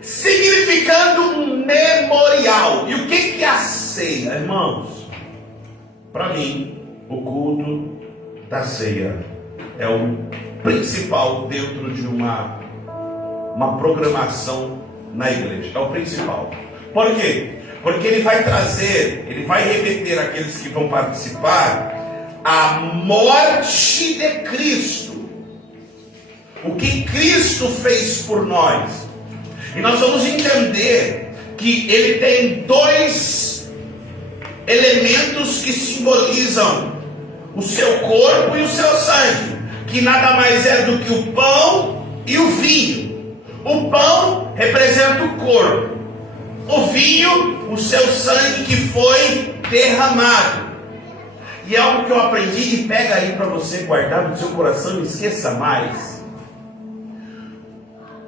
significando um memorial. E o que é a ceia, irmãos? Para mim, o culto da ceia é o principal dentro de uma programação na igreja. É o principal. Por quê? Porque ele vai trazer, ele vai remeter àqueles que vão participar a morte de Cristo. O que Cristo fez por nós. E nós vamos entender que ele tem dois elementos que simbolizam o seu corpo e o seu sangue, que nada mais é do que o pão e o vinho. O pão representa o corpo, o vinho, o seu sangue que foi derramado. E é algo que eu aprendi, e pega aí para você guardar no seu coração, não esqueça mais.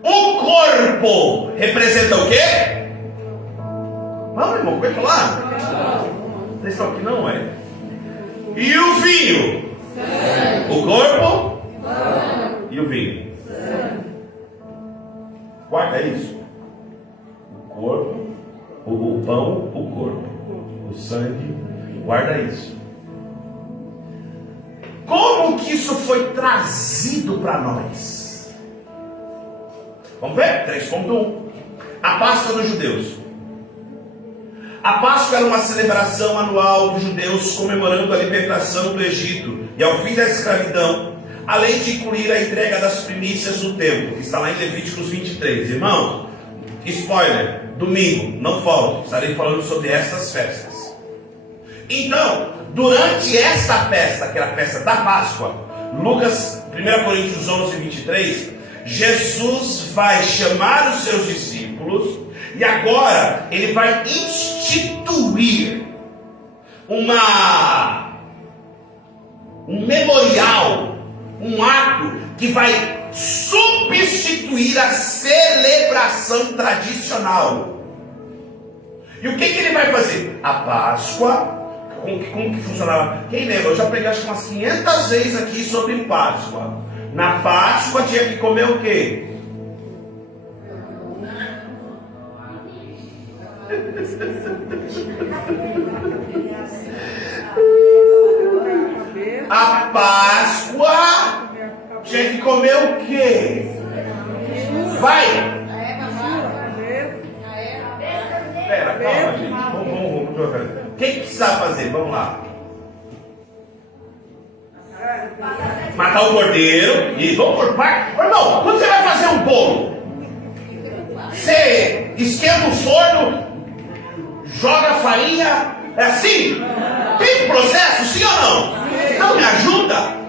O corpo representa o quê? Vamos, irmão, pode falar? Vocês estão aqui não, é? E o vinho? O corpo? E o vinho? Guarda isso. O corpo, o pão, o corpo, o sangue. Guarda isso. Como que isso foi trazido para nós? Vamos ver? 3.1. A Páscoa dos judeus. A Páscoa era uma celebração anual dos judeus comemorando a libertação do Egito e ao fim da escravidão, além de incluir a entrega das primícias no templo, que está lá em Levíticos 23. Irmãos, spoiler, domingo, não falte, estarei falando sobre essas festas. Então, durante esta festa, que era a festa da Páscoa, Lucas, 1 Coríntios 11, 23, Jesus vai chamar os seus discípulos e agora ele vai instituir um memorial, um ato que vai substituir a celebração tradicional. E o que ele vai fazer? A Páscoa. Como que funcionava? Quem lembra? Eu já preguei acho que umas 500 vezes aqui sobre Páscoa. Na Páscoa tinha que comer o quê? A Páscoa tinha que comer o quê? Vai! Espera, calma, gente. Vamos jogar. O que precisava fazer? Vamos lá. Matar o cordeiro e vamos por parte. Irmão, quando você vai fazer um bolo, você esquenta o forno, joga a farinha, é assim? Tem processo, sim ou não? Então me ajuda.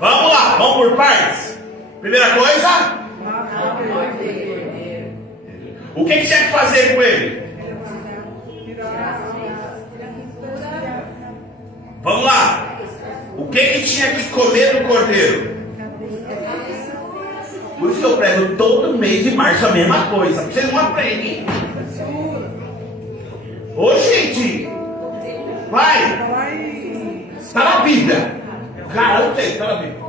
Vamos lá, vamos por partes. Primeira coisa, o que tinha que fazer com ele? Vamos lá. O que tinha que comer do cordeiro? Por isso que eu prego todo mês de março a mesma coisa. Vocês não aprendem. Ô gente, vai. Está na Bíblia. Garanto aí, está na Bíblia.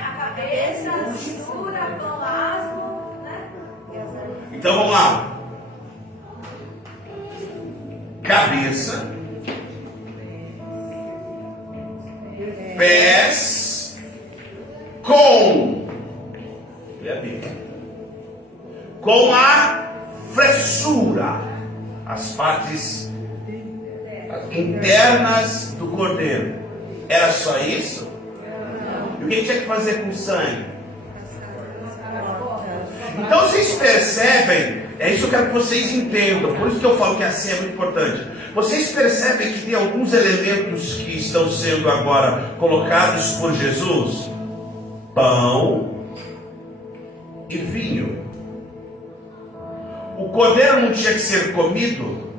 A cabeça, a cintura, o asno, né? Então vamos lá. Cabeça, pés, com a fressura, as partes internas do cordeiro. Era só isso? E o que tinha que fazer com o sangue? Então vocês percebem, é isso que eu quero que vocês entendam, por isso que eu falo que a ceia é muito importante. Vocês percebem que tem alguns elementos que estão sendo agora colocados por Jesus? Pão e vinho. O cordeiro não tinha que ser comido?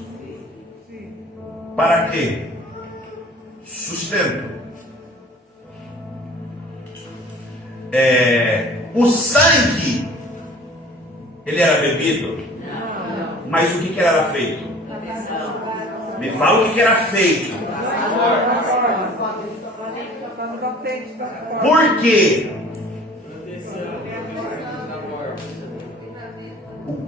Para quê? Sustento. O sangue, ele era bebido? Não. Mas o que era feito? Me fala o que era feito. Por quê?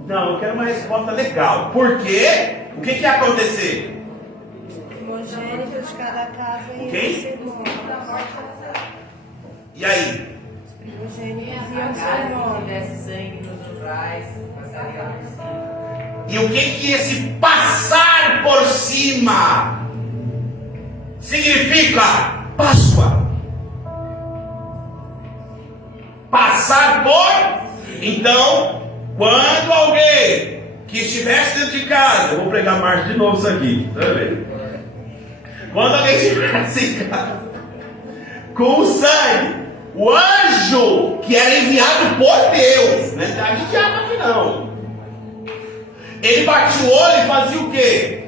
Não, eu quero uma resposta legal. Por quê? O que ia acontecer? Primogênito de cada casa e quem? E aí? E o que esse passar por cima significa? Páscoa. Passar por. Então, quando alguém que estivesse dentro de casa, eu vou pregar mais de novo isso aqui, tá vendo? Quando alguém estivesse em casa com o sangue, o anjo que era enviado por Deus, não é de diabo aqui não, ele batia o olho e fazia o quê?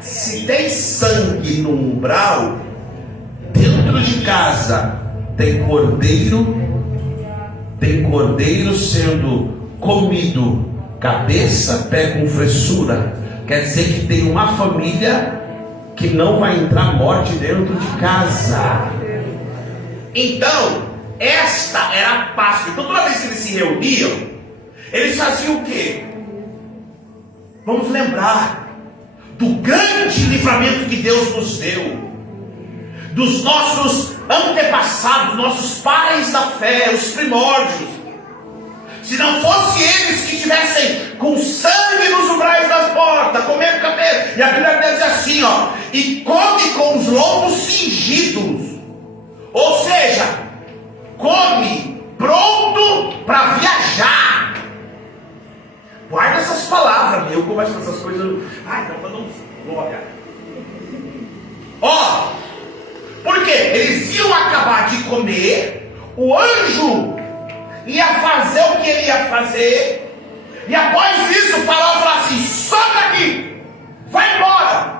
Se tem sangue no umbral, dentro de casa tem cordeiro sendo comido, cabeça, pé com fressura. Quer dizer que tem uma família que não vai entrar morte dentro de casa. Então, esta era a Páscoa. Então, toda vez que eles se reuniam, eles faziam o quê? Vamos lembrar do grande livramento que Deus nos deu, dos nossos antepassados, nossos pais da fé, os primórdios. Se não fosse eles que estivessem com sangue nos umbrais das portas, comendo cabelo, e a Bíblia diz assim, ó, e come com os lombos cingidos, ou seja, come pronto para viajar. Guarda essas palavras, eu começo com essas coisas, ai, não, não, glória. Ó, porque eles iam acabar de comer, o anjo ia fazer o que ele ia fazer, e após isso o faraó falou assim, sobe daqui, vai embora.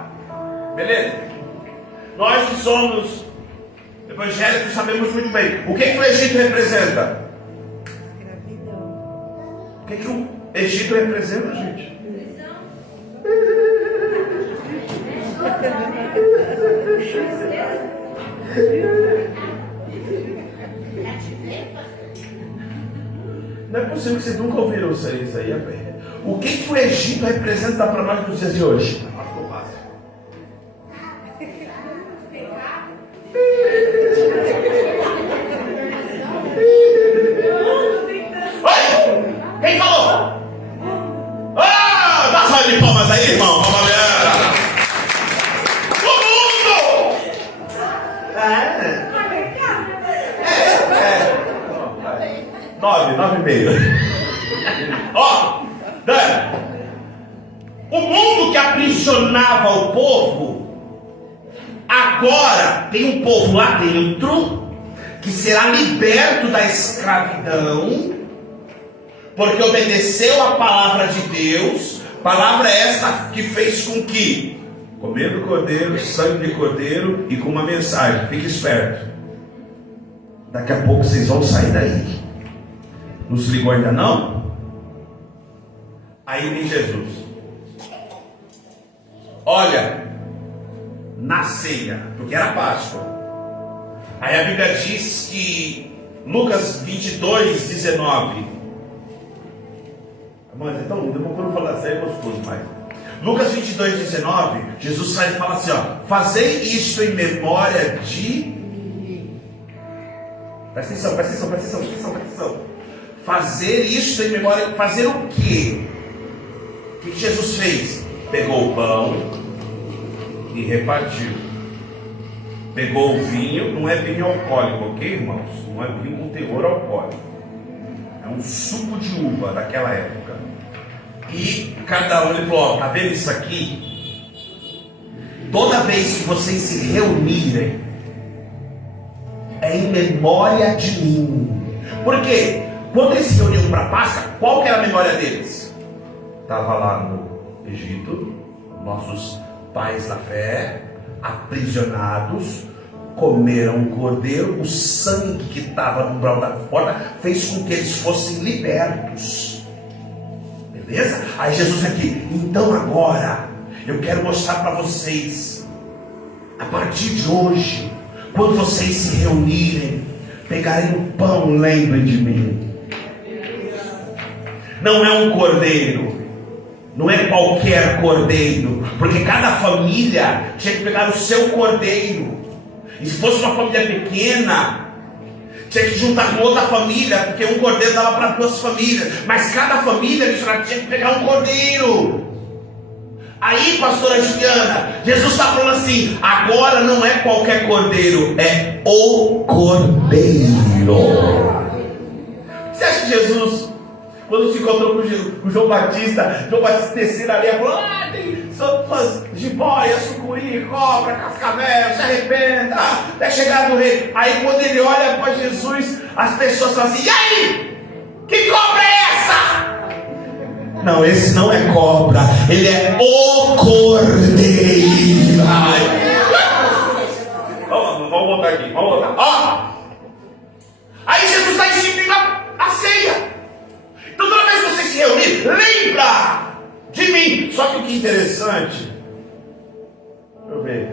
Beleza? Nós que somos evangélicos sabemos muito bem. O que o Egito representa? Escravidão. O que o Egito representa, gente? Não é possível que vocês nunca ouviram isso aí, rapaz. O que o Egito representa para nós nos dias de hoje? Oi! Quem falou? Ah, dá só de palmas aí, irmão. Vamos ver. O mundo! Nove e meio. Ó, Dani, o mundo que aprisionava o povo, agora tem um povo lá dentro que será liberto da escravidão, porque obedeceu a palavra de Deus, palavra esta que fez com que, comendo cordeiro, sangue de cordeiro e com uma mensagem, fique esperto, daqui a pouco vocês vão sair daí. Nos ligou ainda não? Aí vem Jesus. Olha, na ceia, porque era Páscoa. Aí a Bíblia diz que Lucas 22, 19. Mas então, eu vou quando falar sério, eu gosto mais. Lucas 22, 19, Jesus sai e fala assim, ó, fazei isto em memória de... Presta atenção. Fazer isto em memória, fazer o quê? O que Jesus fez? Pegou o pão e repartiu. Pegou o vinho, não é vinho alcoólico, ok, irmãos? Não é vinho com teor alcoólico. É um suco de uva daquela época. E cada um, ele falou, ó, tá vendo isso aqui? Toda vez que vocês se reunirem, é em memória de mim. Por quê? Quando eles se reuniam para Páscoa, qual que era a memória deles? Estava lá no Egito, nossos pais da fé, aprisionados, comeram um cordeiro, o sangue que estava no umbral da porta fez com que eles fossem libertos. Beleza? Aí Jesus aqui, então agora, eu quero mostrar para vocês, a partir de hoje, quando vocês se reunirem, pegarem o pão, lembrem de mim. Não é um cordeiro, não é qualquer cordeiro, porque cada família tinha que pegar o seu cordeiro. E se fosse uma família pequena, tinha que juntar com outra família, porque um cordeiro dava para duas famílias, mas cada família tinha que pegar um cordeiro. Aí, pastora Juliana, Jesus está falando assim, agora não é qualquer cordeiro, é o cordeiro. Você acha que Jesus, quando se encontrou com João Batista desceu ali e falou, tem sopas, jiboia, sucuri, cobra, cascavel, se arrependa, até chegar no rei. Aí quando ele olha para Jesus, as pessoas falam assim, e aí? Que cobra é essa? Não, esse não é cobra, ele é o cordeiro. Vamos voltar aqui, vamos voltar. Ó, aí Jesus está instituindo a ceia. Então toda vez que você se reunir, lembra de mim. Só que o que é interessante, eu ver.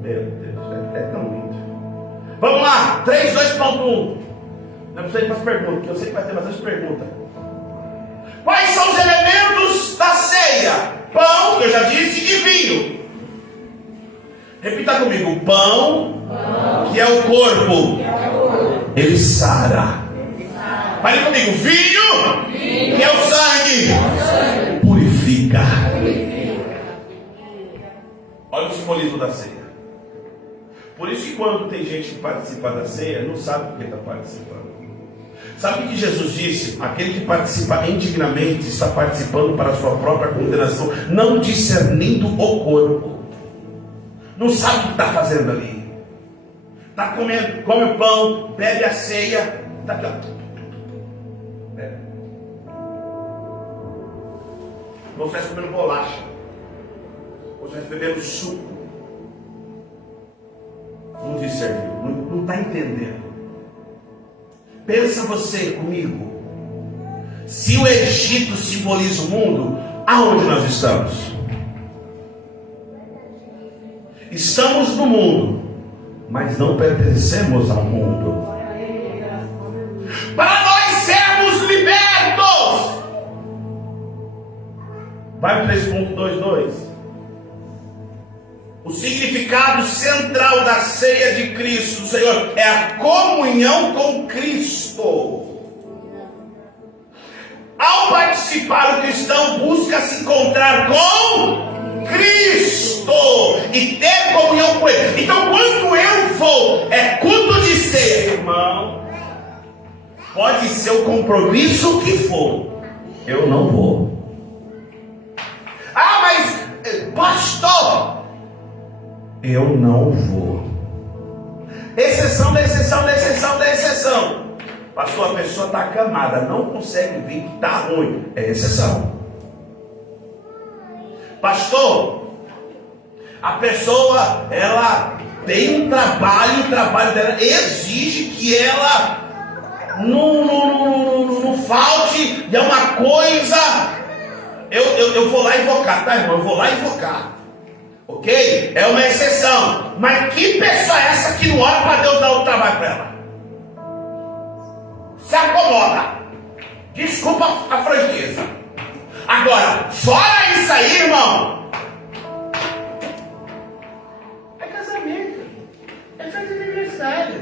Meu Deus, é tão lindo. Vamos lá, 3:2.1. Não precisa ir para as perguntas, porque eu sei que vai ter bastante pergunta. Quais são os elementos da ceia? Pão, que eu já disse, e vinho. Repita comigo: pão, que é o corpo, ele sara. Fale comigo: vinho, que é o sangue, purifica. Olha o simbolismo da ceia. Por isso que quando tem gente que participa da ceia, não sabe por que está participando. Sabe o que Jesus disse? Aquele que participa indignamente está participando para a sua própria condenação, não discernindo o corpo. Não sabe o que está fazendo ali. Está comendo, come o pão, bebe a ceia. Está aqui, ó. Bebe. Ou você está comendo bolacha. Ou você está bebendo suco. Não discerniu, não está entendendo. Pensa você comigo. Se o Egito simboliza o mundo, aonde nós estamos? Estamos no mundo, mas não pertencemos ao mundo. Para nós sermos libertos. Vai para 3.22. O significado central da ceia de Cristo, do Senhor, é a comunhão com Cristo. Ao participar, o cristão busca se encontrar com Cristo e ter comunhão com Ele. Então, quando eu vou, é culto de ceia, irmão. Pode ser o compromisso que for, eu não vou. Ah, mas pastor, eu não vou. Exceção da exceção da exceção da exceção. Pastor, a pessoa está acamada, não consegue ver que está ruim. É exceção. Pastor, a pessoa, ela tem um trabalho, o trabalho dela exige que ela não falte, e é uma coisa. Eu vou lá invocar, tá, irmão? Eu vou lá invocar. Ok? É uma exceção. Mas que pessoa é essa que não ora para Deus dar o trabalho para ela? Se acomoda. Desculpa a franqueza. Agora, fora isso aí, irmão, é casamento, é festa de aniversário.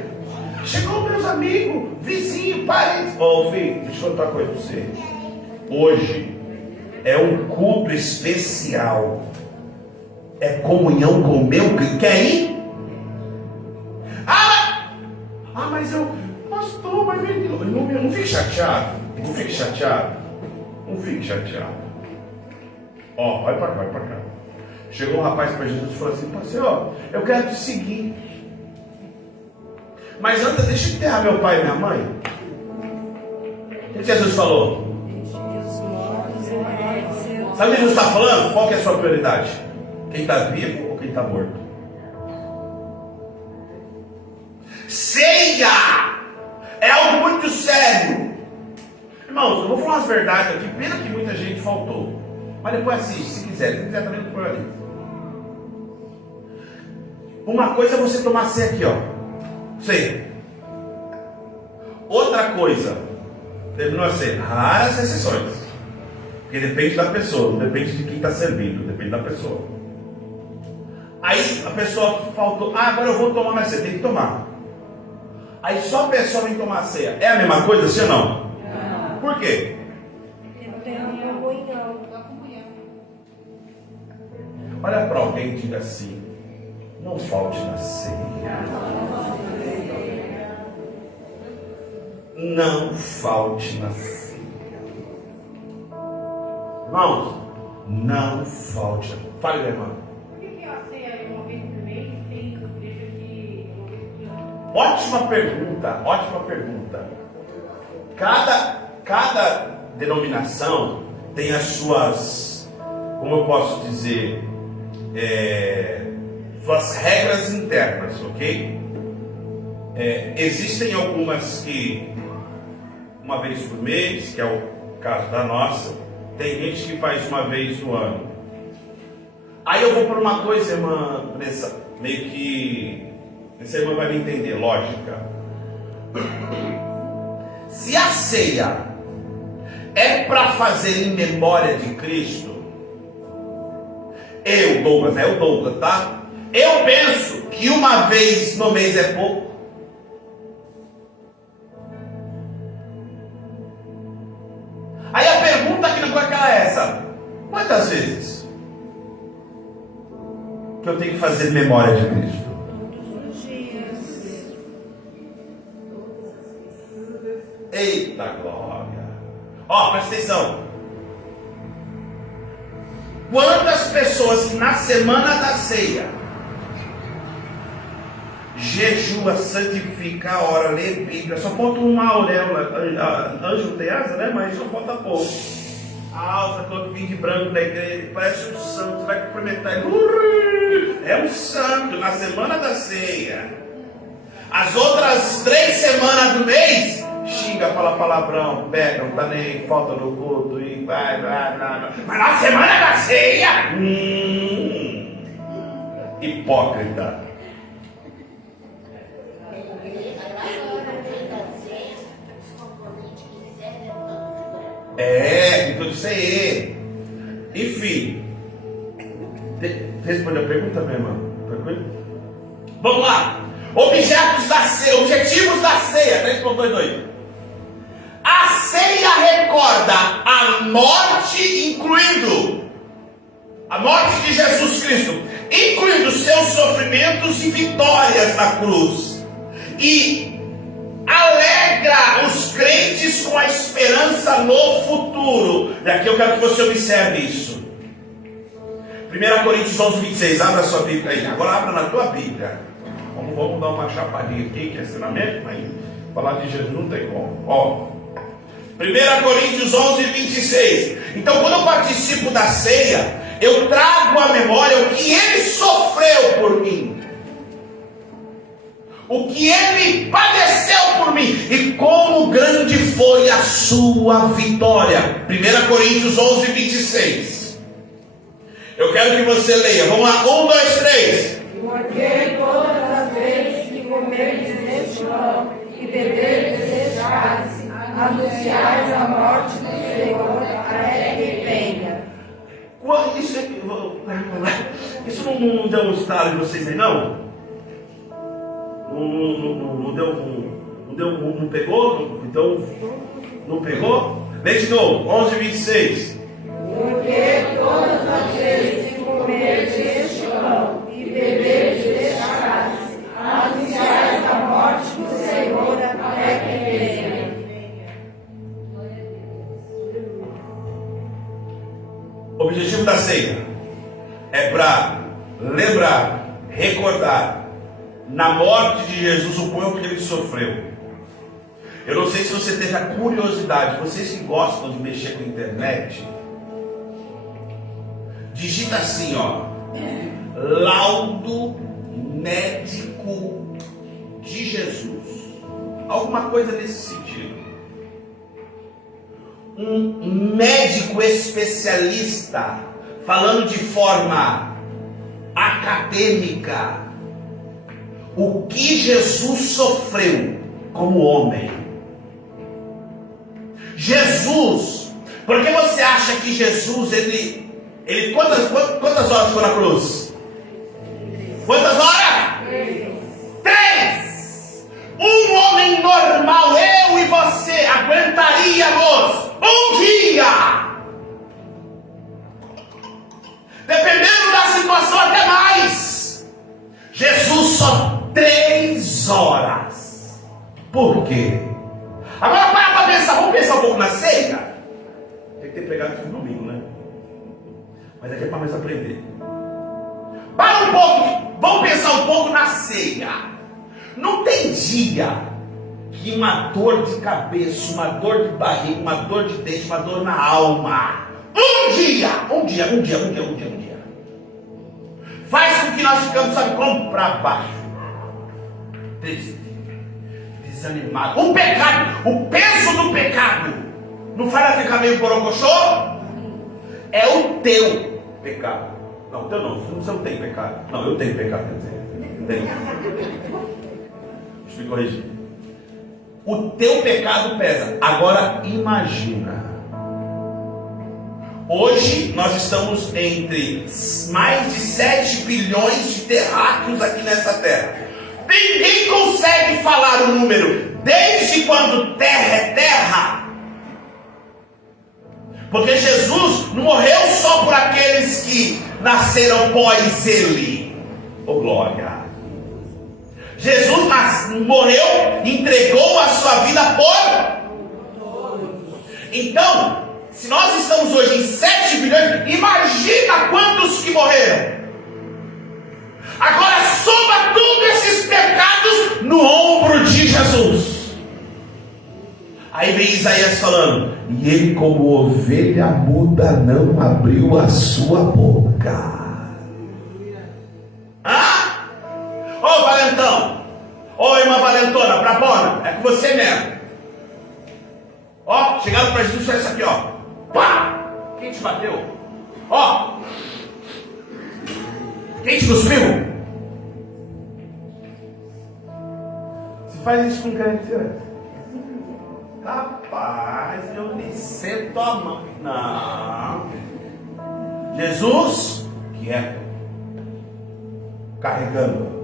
Chegou meus amigos, vizinho, parentes. Ô filho, deixa eu contar uma coisa para você. Hoje é um culto especial. É comunhão com o meu Cristo. Quer ir? Mas eu, pastor, mas não fique chateado. Não fique chateado. Não fique chateado. Ó, vai para cá, vai para cá. Chegou um rapaz para Jesus e falou assim: pastor, eu quero te seguir. Mas antes, deixa eu enterrar meu pai e minha mãe. O que Jesus falou? Sabe o que Jesus está falando? Qual que é a sua prioridade? Quem está vivo ou quem está morto? Ceia é algo muito sério. Irmãos, eu vou falar as verdades aqui. Pena que muita gente faltou. Mas depois assiste, se quiser também não problema. Uma coisa é você tomar ceia aqui, ó. Ceia. Outra coisa, terminou a ceia. Raras exceções. Porque depende da pessoa, não depende de quem está servindo, depende da pessoa. Aí a pessoa faltou, agora eu vou tomar minha ceia, tem que tomar. Aí só a pessoa vem tomar a ceia. É a mesma coisa, sim ou não? Não. Por quê? Porque não tem uma comunhão. Olha para alguém e diga assim: não falte na ceia. Não falte na ceia. Irmãos, não falte. Fale, irmão. Ótima pergunta, ótima pergunta. Cada denominação tem as suas, como eu posso dizer, suas regras internas, ok? Existem algumas que uma vez por mês, que é o caso da nossa. Tem gente que faz uma vez no ano. Aí eu vou por uma coisa, irmã, meio que essa irmã vai me entender, lógica. Se a ceia é para fazer em memória de Cristo, o Douglas, tá? Eu penso que uma vez no mês é pouco. Aí a pergunta que não é essa: quantas vezes que eu tenho que fazer memória de Cristo? Todos os dias. Eita glória! Ó, presta atenção. Quantas pessoas que na semana da ceia jejua, santifica, ora, lê Bíblia, só falta uma auréola, anjo tem asa, né? Mas só falta pouco. A alça todo vinho de branco da igreja, parece um santo, você vai cumprimentar ele. É um santo na semana da ceia. As outras 3 semanas do mês, xinga, fala palavrão, pega, não tá nem falta no culto e vai. Mas na semana da ceia, hipócrita. Então isso aí. Enfim. Responde a pergunta, minha irmã. Tranquilo? Vamos lá. Objetivos da ceia. 3.22. A ceia recorda a morte, incluindo a morte de Jesus Cristo, incluindo seus sofrimentos e vitórias na cruz, e alegra os crentes com a esperança no futuro. E aqui eu quero que você observe isso. 1 Coríntios 11:26. Abra a sua Bíblia aí. Agora abra na tua Bíblia. Vamos dar uma chapadinha aqui, que é ensinamento, mas falar de Jesus não tem como. Ó, 1 Coríntios 11:26. Então, quando eu participo da ceia, eu trago à memória o que ele sofreu por mim, o que ele padeceu por mim, e como grande foi a sua vitória. 1 Coríntios 11:26. Eu quero que você leia. Vamos lá, 1, 2, 3. Porque todas as vezes que comerdes este pão e beberdes este cálice, anunciais a morte do Senhor até que venha. Isso não deu um estalo em vocês aí, não? Não pegou? Então, não pegou? Lê de novo, 11:26. Porque todas as vezes que comerdes este pão e beberdes este cálice, anunciais a morte do Senhor até que venha. O objetivo da ceia é para lembrar, recordar na morte de Jesus o quanto ele sofreu. Eu não sei se você teve a curiosidade, vocês que gostam de mexer com a internet, digita assim, ó, laudo médico de Jesus, alguma coisa nesse sentido. Um médico especialista falando de forma acadêmica o que Jesus sofreu como homem. Jesus, porque você acha que Jesus, ele quantas horas ficou na cruz? Quantas horas? 3. Um homem normal, eu e você, aguentaríamos um dia. Dependendo da situação, até mais. Jesus só 3 horas. Por quê? Agora para pensar, vamos pensar um pouco na ceia. Tem que ter pregado isso no domingo, né? Mas aqui é para nós aprender. Para um pouco, vamos pensar um pouco na ceia. Não tem dia que uma dor de cabeça, uma dor de barriga, uma dor de dente, uma dor na alma, um dia, faz com que nós ficamos, sabe como? Para baixo, triste, desanimado. O pecado, o peso do pecado, não faz ficar meio borocochô? É o teu pecado. Não, teu não, você não tem pecado. Não, eu tenho pecado, quer dizer. Tenho. Deixa eu me corrigir. O teu pecado pesa. Agora imagina. Hoje nós estamos entre mais de 7 bilhões de terráqueos aqui nessa terra. Ninguém consegue falar o número. Desde quando terra é terra. Porque Jesus não morreu só por aqueles que nasceram após ele. Oh glória. Jesus morreu, entregou a sua vida por todos. Então, se nós estamos hoje em 7 bilhões, imagina quantos que morreram. Agora soma todos esses pecados no ombro de Jesus. Aí vem Isaías falando: e ele, como ovelha muda, não abriu a sua boca. Ô valentão, ô irmã valentona, brabona, é com você mesmo. Ó, chegando para Jesus, faz isso aqui, ó. Pá! Quem te bateu? Ó! Quem te cuspiu? Você faz isso com crente? Rapaz, eu me sento a mão. Não. Jesus, quieto. Carregando.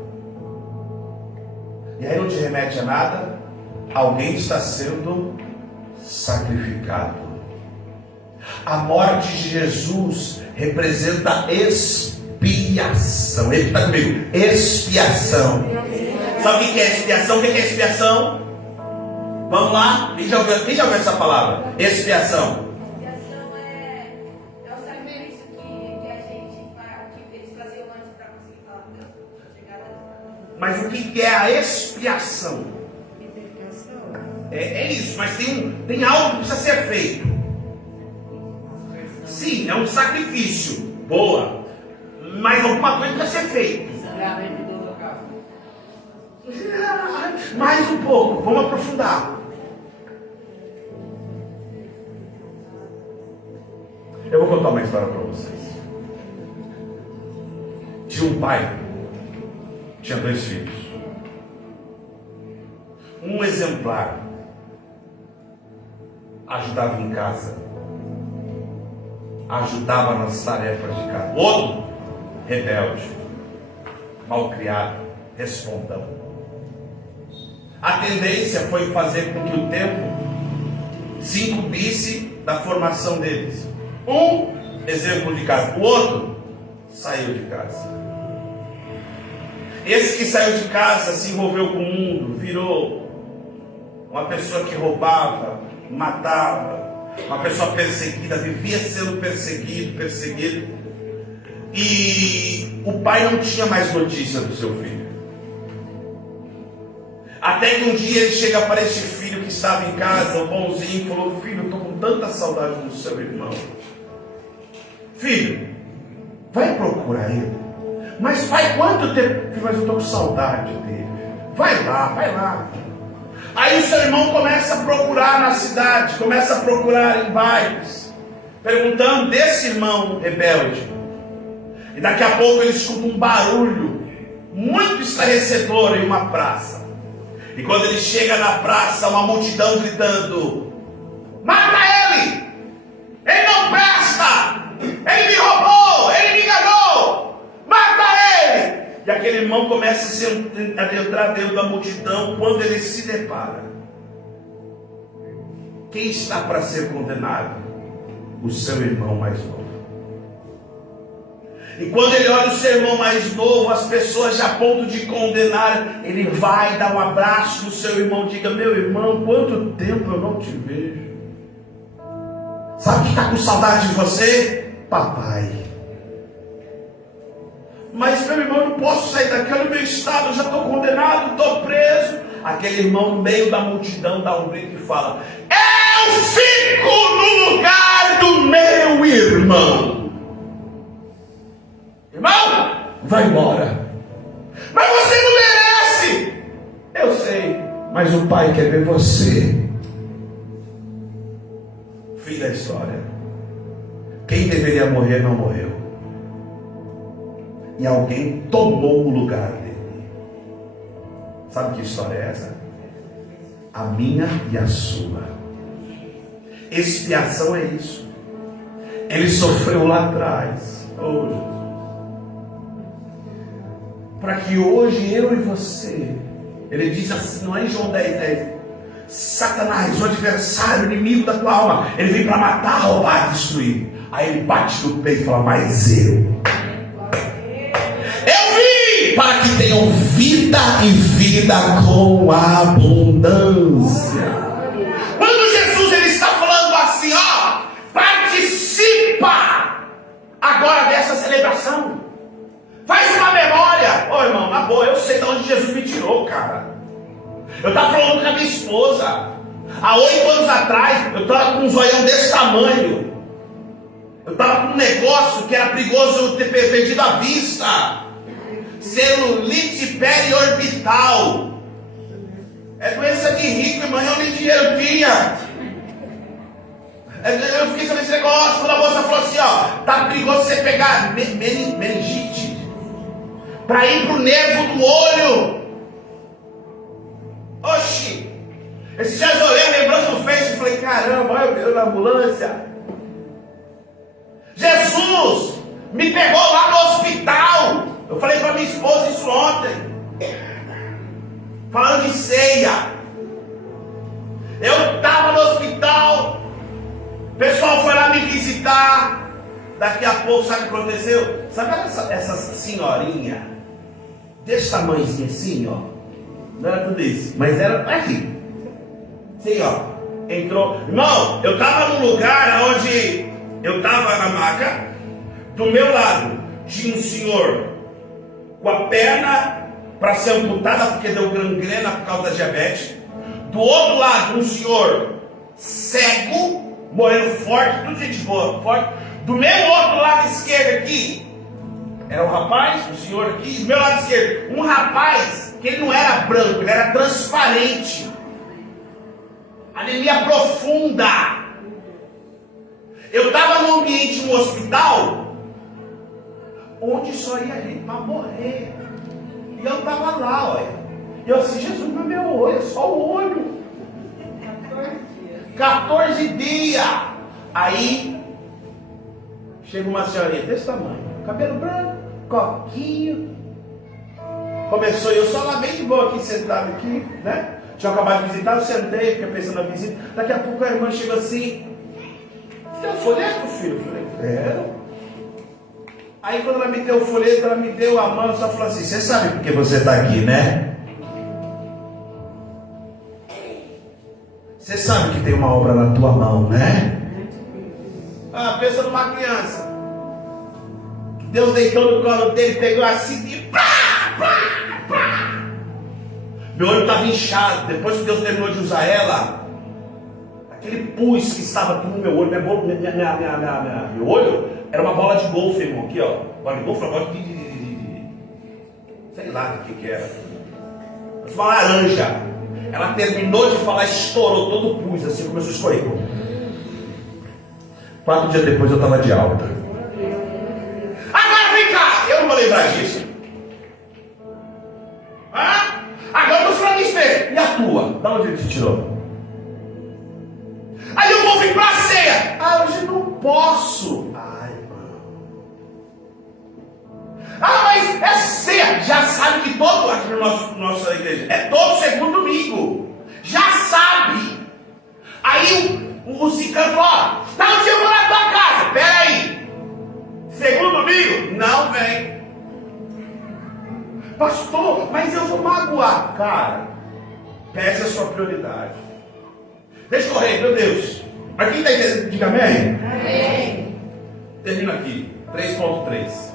E aí não te remete a nada. Alguém está sendo sacrificado. A morte de Jesus representa expiação. Ele está comigo. Expiação. Sabe o que é expiação? O que é expiação? Vamos lá. Quem já ouviu essa palavra? Expiação. Expiação é o sacrifício que a gente faz, que eles faziam antes para conseguir falar com Deus. Chegar lá. Mas o que é a expiação? Libertação. É isso, mas tem algo que precisa ser feito. Sim, é um sacrifício. Boa. Mas alguma coisa precisa ser feita. Mais um pouco, vamos aprofundar. Eu vou contar uma história para vocês. Tinha um pai, tinha 2 filhos. Um exemplar ajudava em casa, ajudava nas tarefas de casa. Outro, rebelde, malcriado, respondão. A tendência foi fazer com que o tempo se incumbisse da formação deles. Um, exemplo de casa. O outro, saiu de casa. Esse que saiu de casa se envolveu com o mundo, virou uma pessoa que roubava, matava, uma pessoa perseguida, vivia sendo perseguido. E o pai não tinha mais notícia do seu filho. Até que um dia ele chega para este filho que estava em casa, o bonzinho, e falou: filho, eu estou com tanta saudade do seu irmão. Filho, vai procurar ele. Mas pai, quanto tempo? Filho, mas eu estou com saudade dele. Vai lá. Aí o seu irmão começa a procurar na cidade, começa a procurar em bairros, perguntando desse irmão rebelde. E daqui a pouco ele escuta um barulho muito esclarecedor em uma praça. E quando ele chega na praça, uma multidão gritando: mata ele! Ele não presta! Ele me roubou! Ele me enganou! Mata ele! E aquele irmão começa a entrar dentro da multidão. Quando ele se depara, quem está para ser condenado? O seu irmão mais novo. E quando ele olha o seu irmão mais novo, as pessoas já a ponto de condenar, ele vai dar um abraço no seu irmão, diga: meu irmão, quanto tempo eu não te vejo. Sabe que está com saudade de você? Papai. Mas meu irmão, eu não posso sair daqui, olha o meu estado, eu já estou condenado, estou preso. Aquele irmão no meio da multidão dá um grito e fala: eu fico no lugar do meu irmão. Irmão, vai embora. Mas você não merece. Eu sei, mas o pai quer ver você. Fim da história. Quem deveria morrer não morreu. e alguém tomou o lugar dele. Sabe que história é essa? A minha e a sua. Expiação é isso. Ele sofreu lá atrás. Oh, Jesus. Para que hoje eu e você, ele diz assim, não é em João 10:10, Satanás, o adversário, o inimigo da tua alma, ele vem para matar, roubar, destruir. Aí ele bate no peito e fala, mas eu vim para que tenham vida e vida com abundância. Quando Jesus ele está falando assim, ó, participa agora dessa celebração. Faz uma memória. Ô irmão, na boa, eu sei de onde Jesus me tirou, cara. Eu estava falando com a minha esposa. Há 8 anos atrás, eu estava com um zoião desse tamanho. Eu estava com um negócio que era perigoso eu ter perdido a vista. Celulite periorbital. É doença de rico, irmão, eu nem dinheiro tinha. Eu fiquei sabendo esse negócio. Quando a moça falou assim, ó, tá perigoso você pegar meningite para ir pro nervo do olho. Oxi, esses dias eu olhei a lembrança no Face e falei, caramba, olha eu na ambulância. Jesus me pegou lá no hospital. Eu falei para minha esposa isso ontem, falando de ceia. Eu estava no hospital, o pessoal foi lá me visitar. Daqui a pouco, sabe o que aconteceu? Sabe essa senhorinha desse tamanhozinho assim, ó? Não era tudo isso, mas era aqui. Sim, ó. Entrou. Irmão, eu estava num lugar onde eu estava na maca. Do meu lado tinha um senhor com a perna para ser amputada porque deu gangrena por causa da diabetes. Do outro lado, um senhor cego, morrendo forte, tudo gente boa, forte. Do meu outro lado esquerdo aqui, era um rapaz, um senhor aqui, do meu lado esquerdo, um rapaz que ele não era branco, ele era transparente. Anemia profunda. Eu estava num ambiente, no hospital, onde só ia gente para morrer. E eu estava lá, olha. E eu assim, Jesus, mas meu olho, é só o olho. 14 dias. Aí, chega uma senhorinha desse tamanho, cabelo branco, coquinho. Começou, eu só lá bem de boa aqui, sentado aqui, né? Tinha acabado de visitar, eu sentei, fiquei pensando na visita. Daqui a pouco a irmã chegou assim, você tem um folheto, filho? Eu falei, quero. Aí quando ela me deu o folheto, ela me deu a mão, só falou assim, você sabe por que você está aqui, né? Você sabe que tem uma obra na tua mão, né? Ah, pensa numa criança. Deus deitou no colo dele, pegou assim e pá, pá, pá. Meu olho estava inchado. Depois que Deus terminou de usar ela, aquele pus que estava tudo no meu olho, meu olho era uma bola de golfe, irmão. Aqui, ó. Bola de golfe, uma bola de sei lá o que era. Uma laranja. Ela terminou de falar, estourou todo o pus, assim, começou a escorrer. 4 dias depois eu estava de alta. Agora vem cá, eu não vou lembrar disso. Ah? Agora eu estou falando isso mesmo. E a tua? Da onde ele te tirou? Aí eu vou vir para a ceia. Ah, hoje não posso. Ai, irmão. Ah, mas é ceia. Já sabe que todo, aqui na nossa igreja, é todo segundo domingo. Já sabe. Aí o Cicano falou, ó, tá um dia eu vou na tua casa. Pera aí. Segundo domingo? Não vem. Pastor, mas eu vou magoar. Cara, essa é a sua prioridade. Deixa eu correr, meu Deus. Mas quem está entendendo? Diga amém. Amém. Termina aqui. 3.3.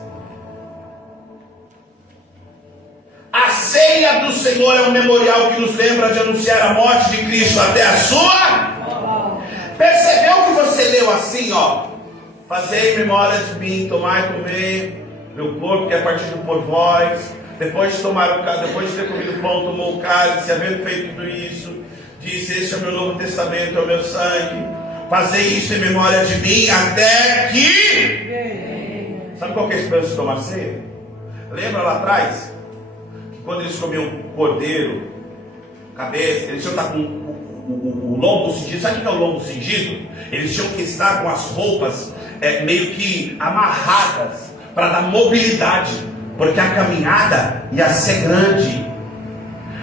A ceia do Senhor é um memorial que nos lembra de anunciar a morte de Cristo até a sua. Percebeu que você leu assim, ó? Fazei memória de mim, tomai e comer meu corpo, que é partido por vós. Depois de tomar o cálice, depois de ter comido o pão, tomou o cálice, havendo feito tudo isso, disse: este é o meu novo testamento, é o meu sangue. Fazei isso em memória de mim até que. Sabe qual que é a esperança de tomar ceia? Lembra lá atrás? Que quando eles comiam cordeiro, cabeça, eles tinham que estar com o lombo cingido. Sabe o que é o lombo cingido? Eles tinham que estar com as roupas meio que amarradas para dar mobilidade, porque a caminhada ia ser grande.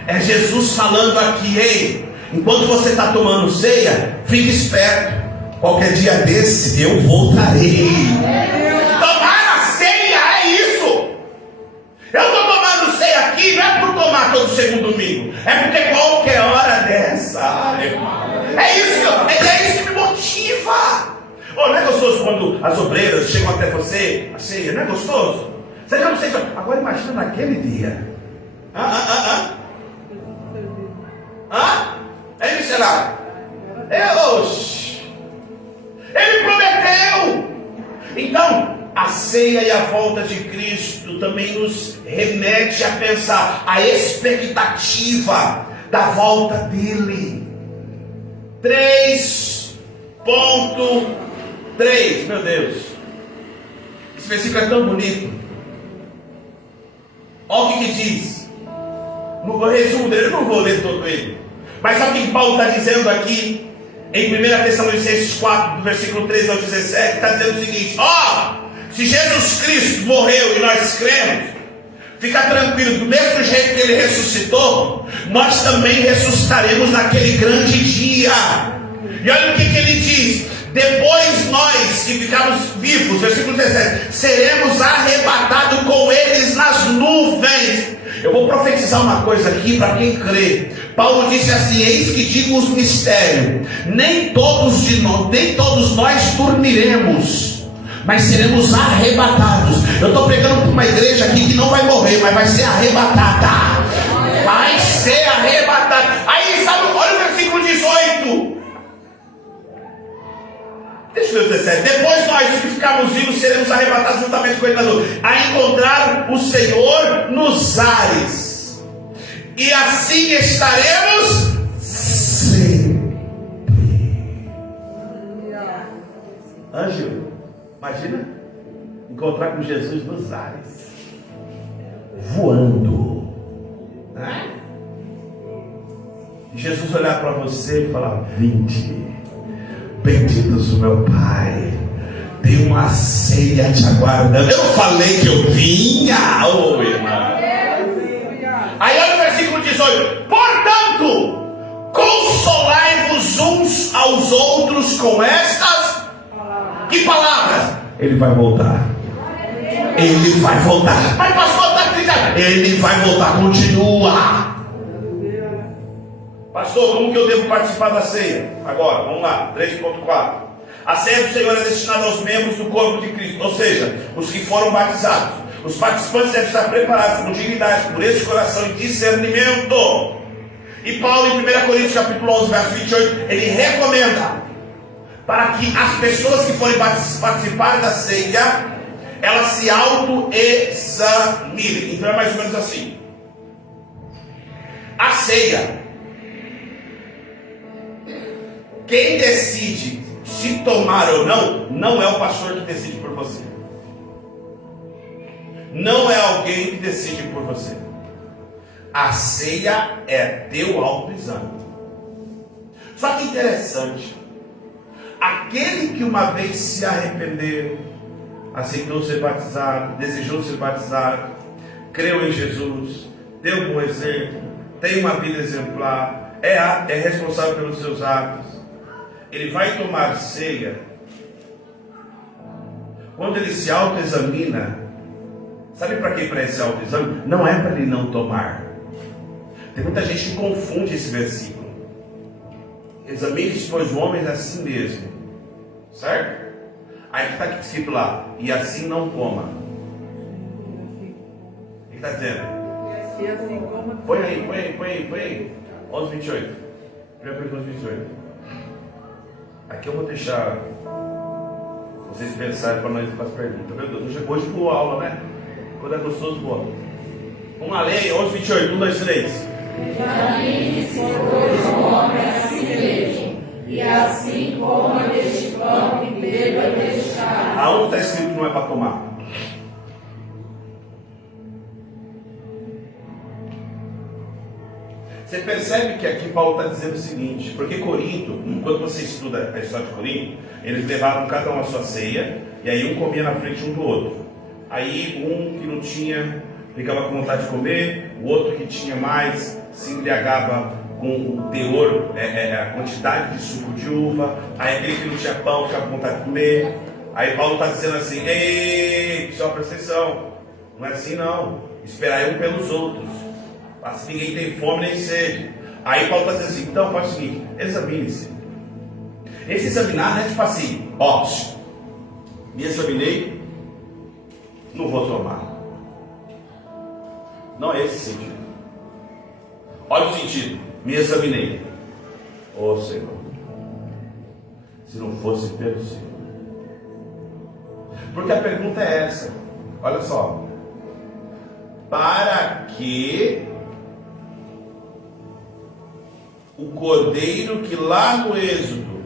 É Jesus falando aqui: ei, enquanto você está tomando ceia, fique esperto. Qualquer dia desse eu voltarei. Tomar a ceia é isso. Eu estou tomando ceia aqui, não é por tomar todo segundo domingo, é porque qualquer hora dessa, é isso que me motiva. Não é gostoso quando as obreiras chegam até você, a ceia, não é gostoso? Você já não sei. Agora imagina naquele dia. É missionário. Ele prometeu. Então, a ceia e a volta de Cristo também nos remete a pensar a expectativa da volta dele. 3.3, meu Deus, esse versículo é tão bonito. Olha o que diz. No resumo dele, eu não vou ler todo ele, mas sabe o que Paulo está dizendo aqui? Em 1 Tessalonicenses 4, do versículo 13 ao 17, está dizendo o seguinte: se Jesus Cristo morreu e nós cremos, fica tranquilo, do mesmo jeito que ele ressuscitou, nós também ressuscitaremos naquele grande dia. E olha o que ele diz: depois nós que ficamos vivos, versículo 17, seremos arrebatados com eles nas nuvens. Eu vou profetizar uma coisa aqui para quem crê. Paulo disse assim: eis que digo-vos mistério, nem todos nós dormiremos, mas seremos arrebatados. Eu estou pregando para uma igreja aqui que não vai morrer, mas vai ser arrebatada. Vai ser arrebatada. Aí sabe, olha o versículo 18. Deixa eu ver o 17. Depois nós, os que ficarmos vivos, seremos arrebatados juntamente com ele nas nuvens, a encontrar o Senhor nos ares. E assim estaremos sempre. Ângelo, imagina encontrar com Jesus nos ares, voando, né? E Jesus olhar para você e falar: vinde, benditos do meu Pai, tem uma ceia te aguardando. Eu falei que eu vinha, irmã. Aí olha o versículo 18: portanto, consolai-vos uns aos outros com estas que palavras? Ele vai voltar. Ele vai voltar. Mas pastor, está gritando. Ele vai voltar, continua. Pastor, como que eu devo participar da ceia? Agora, vamos lá, 3.4. A ceia do Senhor é destinada aos membros do corpo de Cristo, ou seja, os que foram batizados. Os participantes devem estar preparados com dignidade, pureza de coração e discernimento. E Paulo, em 1 Coríntios capítulo 11, verso 28, ele recomenda para que as pessoas que forem participar da ceia, elas se auto-examinem. Então é mais ou menos assim: a ceia, quem decide se tomar ou não, não é o pastor que decide por você. Não é alguém que decide por você. A ceia é teu autoexame. Só que interessante, aquele que uma vez se arrependeu, aceitou ser batizado, desejou ser batizado, creu em Jesus, deu um bom exemplo, tem uma vida exemplar, é responsável pelos seus atos, ele vai tomar ceia. Quando ele se autoexamina, sabe para que para esse autoexame? Não é para ele não tomar. Tem muita gente que confunde esse versículo. Examine-se, pois, o homem a si mesmo. Certo? Aí está escrito lá: e assim não coma. O que está dizendo? E assim como... Põe aí. 11:28. 1 Coríntios 11:28. Aqui eu vou deixar vocês pensarem para nós ir para as perguntas. Meu Deus, hoje boa aula, né? Quando é gostoso, boa. Vamos lá, leia 11:28. 1, 2, 3. Examine-se, pois, o homem a si mesmo, e assim coma deste pão e beba deste cálice. Aonde está escrito que não é para tomar? Você percebe que aqui Paulo está dizendo o seguinte, porque Corinto, quando você estuda a história de Corinto, eles levavam cada um a sua ceia, e aí um comia na frente um do outro. Aí um que não tinha, ficava com vontade de comer, o outro que tinha mais se embriagava com o teor, a quantidade de suco de uva. Aí aquele que não tinha pão ficava com vontade de comer. Aí Paulo está dizendo assim: ei, pessoal, presta atenção, não é assim não, esperai um pelos outros, assim ninguém tem fome nem sede. Aí Paulo está dizendo assim: então faz o seguinte, examine-se. Esse examinar não é tipo assim, ó, me examinei, não vou tomar. Não é esse sentido. Olha o sentido, me examinei. Ô Senhor, se não fosse pelo Senhor. Porque a pergunta é essa, olha só: para que o cordeiro que lá no Êxodo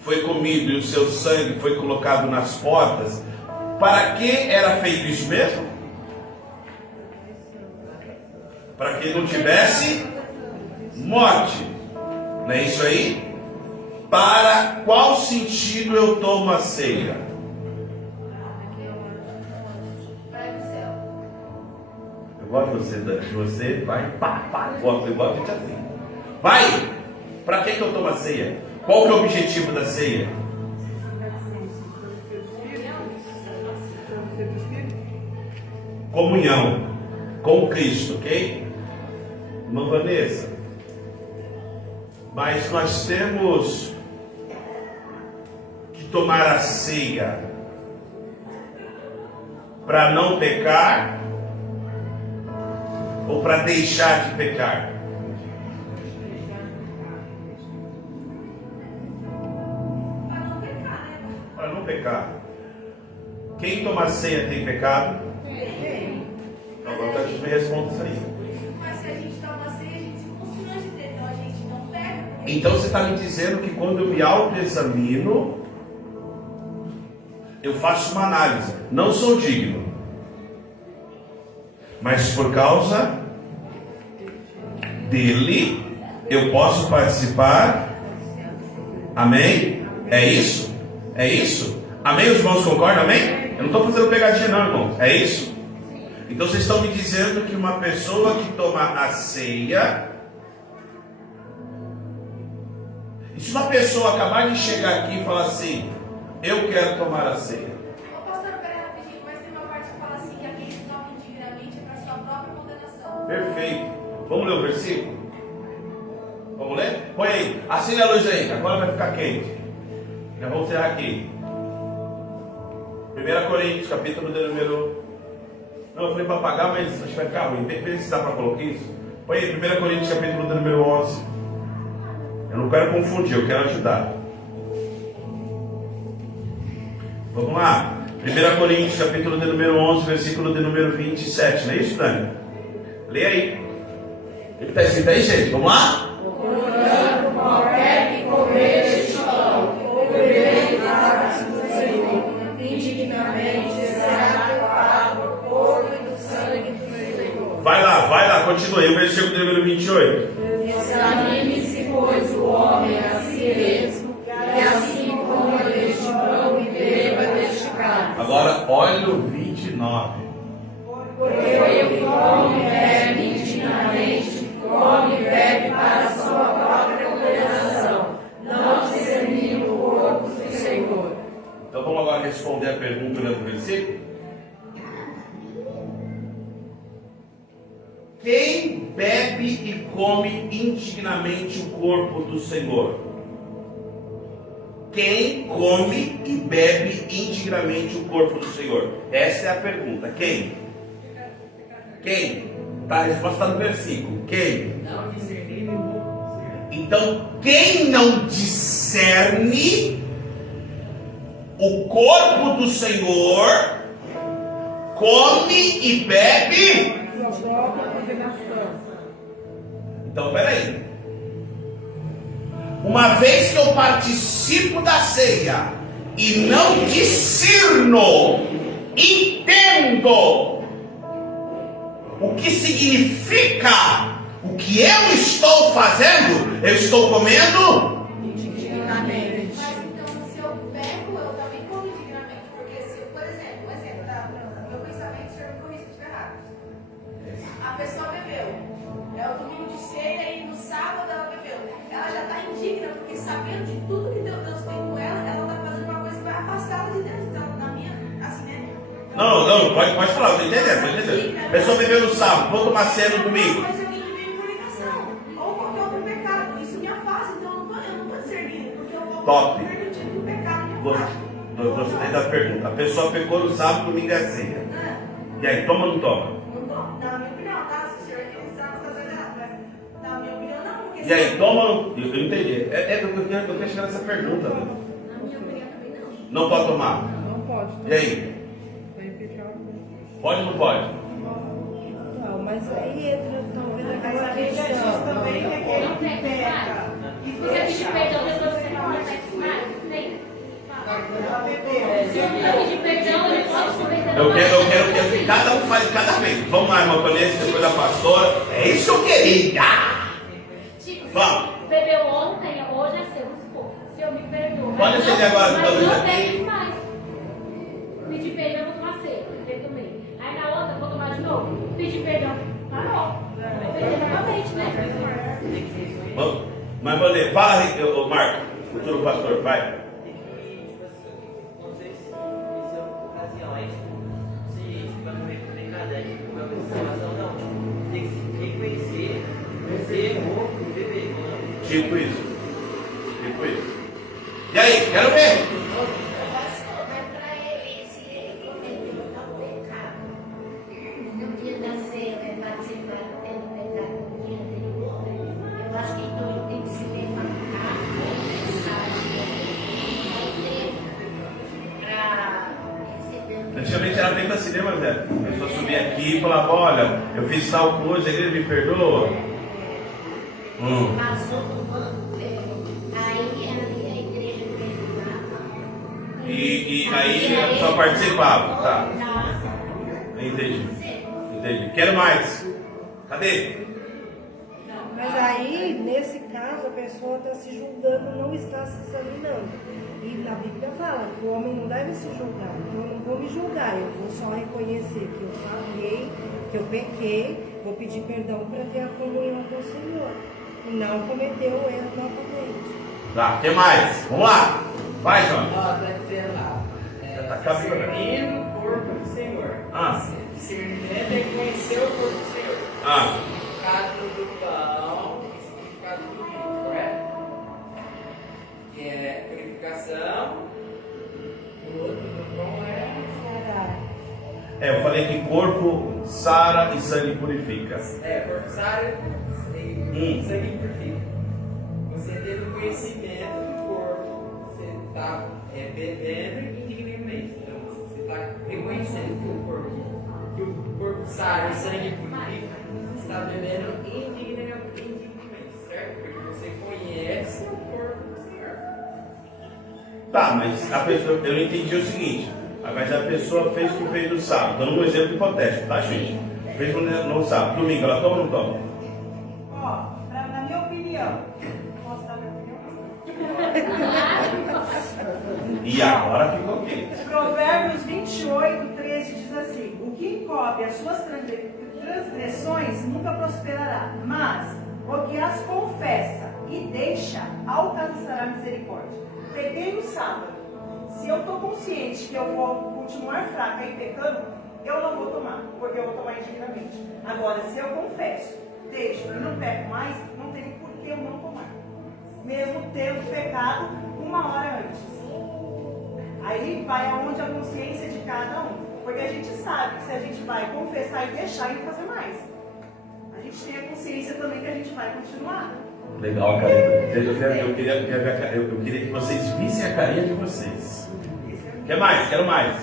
foi comido e o seu sangue foi colocado nas portas, para que era feito isso mesmo? Para que não tivesse morte, não é isso aí? Para qual sentido eu tomo a ceia? Eu gosto de você, Dani. Você vai, pá, eu gosto de gente assim. Vai! Para que eu tomo a ceia? Qual que é o objetivo da ceia? Comunhão com Cristo, ok? Irmã Vanessa, mas nós temos que tomar a ceia para não pecar ou para deixar de pecar? Para não pecar. Quem toma ceia tem pecado? Então agora a gente me responde isso aí. Mas se a gente toma ceia, a gente se constrange, então a gente não pega. Então você está me dizendo que quando eu me autoexamino, eu faço uma análise. Não sou digno, mas por causa dele eu posso participar. Amém? É isso? É isso? Amém? Os irmãos concordam? Amém? Eu não estou fazendo pegadinha não, irmão. É isso? Então vocês estão me dizendo que uma pessoa que toma a ceia, e se uma pessoa acabar de chegar aqui e falar assim: eu quero tomar a ceia. Ô pastor, pera rapidinho, mas tem uma parte que fala assim que aquele que toma indignamente é para sua própria condenação. Perfeito. Vamos ler o versículo? Vamos ler? Põe aí, acende a luz aí, agora vai ficar quente. Já vou encerrar aqui. 1 Coríntios, capítulo de número... Não, eu falei para apagar, mas acho que vai ficar ruim. Tem que precisar para colocar isso. Põe aí, 1 Coríntios, capítulo de número 11. Eu não quero confundir, eu quero ajudar. Vamos lá. 1 Coríntios, capítulo de número 11, versículo de número 27. Não é isso, Dani? Lê aí. Ele está escrito aí, gente. Vamos lá? Portanto, qualquer que comer este pão ou beber das águas do Senhor, indignamente será culpado do corpo e do sangue do Senhor. Vai lá, continue aí. O versículo de número 28. Examine-se, pois, o homem a si mesmo, e assim coma deste pão e beba deste cálice. Agora, olha o 29. Porque o que come e bebe indignamente, come e bebe para a sua própria condenação, não discernindo o corpo do Senhor. Então vamos agora responder a pergunta do versículo. Quem bebe e come indignamente o corpo do Senhor? Quem come e bebe indignamente o corpo do Senhor? Essa é a pergunta. Quem? Quem? Tá, a resposta está no versículo. Quem? Então, quem não discerne o corpo do Senhor, come e bebe. Então, peraí. Uma vez que eu participo da ceia e não discerno, entendo o que significa, o que que eu estou fazendo, eu estou comendo. indignamente. Mas então, se eu peco, eu também como indignamente. Porque, se, por exemplo, tá? Meu pensamento, o senhor me corrija se estiver errado. A pessoa bebeu. É o domingo de ceia e no sábado ela bebeu. Ela já está indigna, porque sabendo de tudo que Deus tem com ela está fazendo uma coisa que vai afastá-la de Deus. Então, na minha, assim, né? Não, pode falar, tô entendendo. A pessoa bebeu no sábado, vou tomar ceia no domingo. Mas alguém que veio em fornicação. Ou qualquer outro pecado. Isso me afasta, então eu não estou discernindo. Porque eu vou Top. permitindo que o pecado me afaste. Gostei da pergunta. A pessoa pecou no sábado, domingo é ceia. E aí, toma ou não toma? Não tô, na minha opinião, tá? Se o senhor está fazendo errado, mas na minha opinião não, porque E aí, toma ou não? Eu entendi. Eu quero chegar nessa pergunta. na minha opinião também não. Não pode tomar. Não pode. E aí? Vai impedir algo. Pode ou não pode? Não, mas aí entra talvez Mas aquela a Bíblia diz questão. também que aquele que peca e Você pedir deixa, perdão, depois você não repete mais? Nem. ela bebeu. Se eu pedir perdão, eu posso cometer Eu quero que cada um fale cada vez. Vamos lá, irmã Vanessa, depois da pastora. É isso que eu queria. Tipo, Vamos. bebeu ontem, hoje é seu. Se eu me perdoo. Pode mas acender agora, mas toda luz não aqui. bebe mais. Pedir perdão, eu vou tomar ceia. Eu tomei. Aí na outra, eu vou tomar de novo. Pedir perdão. Parou. Vai perder novamente, né? Vamos. Mas, Vanessa, fala aí, ô, Marco, futuro pastor, vai. Tem que, tipo assim, não sei se isso é ocasiões, se vai no meio do brincadeira, tipo, uma observação, não. Tem que se reconhecer, ser ou beber, ou não. Tipo isso. E aí, quero ver. Pastor, mas para ele, se ele cometeu tal pecado, no dia da ceia, vai participar tendo pecado no dia anterior, eu acho que então ele tem que se levantar, confessar para receber o Antigamente era feito assim, né, Zé? A pessoa subia aqui e falava, olha, eu fiz tal coisa, a igreja me perdoa. passou do ano, aí a igreja perdoava. E aí a pessoa participava, tá? Nossa, Entendi. Quero mais. Cadê? Mas aí, nesse caso, a pessoa está se julgando, não está se examinando. E na Bíblia fala que o homem não deve se julgar. Então eu não vou me julgar, eu vou só reconhecer que eu falhei, que eu pequei, vou pedir perdão para ter a comunhão com o Senhor. E não cometer o erro novamente. Tá, o que mais? Vamos lá. Vai, João. Ó, tá dizendo lá. Tá cabendo, né? Discernindo o corpo do Senhor. Discernimento é conhecer o corpo do Senhor. Significado do pão e significado do vinho, correto? Que é purificação. O outro do pão é. Eu falei que corpo sara e sangue purifica. Corpo sara e sangue purifica. Você teve o conhecimento do corpo, você está bebendo indignamente. Então você está reconhecendo que o corpo sara e sangue purifica, você está bebendo indignamente, certo? Porque você conhece o corpo do Senhor. Tá, mas a pessoa, eu não entendi o seguinte. Mas a pessoa fez o que fez no sábado. Dando um exemplo hipotético, tá, gente? Fez no sábado. Domingo, ela toma ou não toma? Ó, na minha opinião, posso dar minha opinião? E agora ficou quente. Provérbios 28, 13 diz assim: o que encobre as suas transgressões nunca prosperará, mas o que as confessa e deixa alcançará misericórdia. Peguei no sábado. Se eu estou consciente que eu vou continuar fraca e pecando, eu não vou tomar, porque eu vou tomar indignamente. Agora, se eu confesso, deixo e não peco mais, não tem por que eu não tomar. Mesmo tendo pecado uma hora antes. Aí vai aonde a consciência de cada um. Porque a gente sabe que se a gente vai confessar e deixar, ele fazer mais. A gente tem a consciência também que a gente vai continuar. Legal, cara. Eu queria que vocês vissem a carinha de vocês. Quer mais? Quero mais.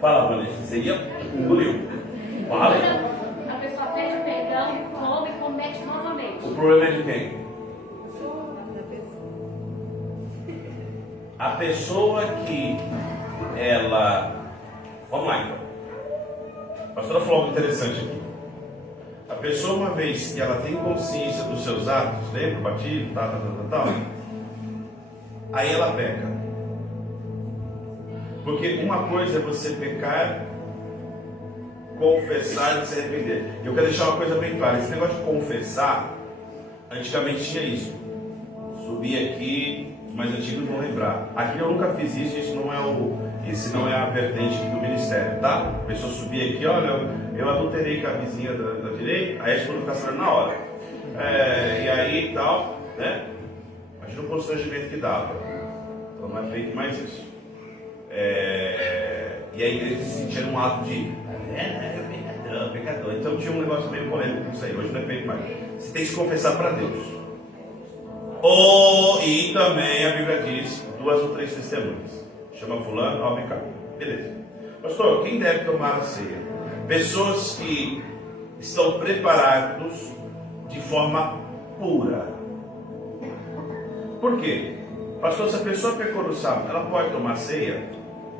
Fala, Vanessa. Seria engoliu. Fala. A pessoa pede perdão, come e comete novamente. O problema é de quem? A pessoa que ela... Vamos lá, então. A pastora falou algo interessante aqui. A pessoa, uma vez que ela tem consciência dos seus atos, lembra o batismo, tal, aí ela peca. Porque uma coisa é você pecar, confessar e se arrepender. Eu quero deixar uma coisa bem clara: esse negócio de confessar, antigamente tinha isso. Subir aqui, os mais antigos vão lembrar. Aqui eu nunca fiz isso, esse não é a vertente do ministério, tá? A pessoa subir aqui, olha, eu adulterei com a vizinha da direita, aí a esposa fica sabendo na hora. E aí tal, né? Imagina o constrangimento que dava. Então não é feito mais isso. E a igreja se sentia num ato de pecador. Então tinha um negócio meio polêmico com isso aí. Hoje não é feito mais. Você tem que se confessar para Deus. E também a Bíblia diz 2 ou 3 testemunhas. Chama fulano, ó, vem cá. Beleza. Pastor, quem deve tomar a ceia? Pessoas que estão preparados de forma pura. Por quê? Pastor, se a pessoa pecou no sábado, ela pode tomar ceia?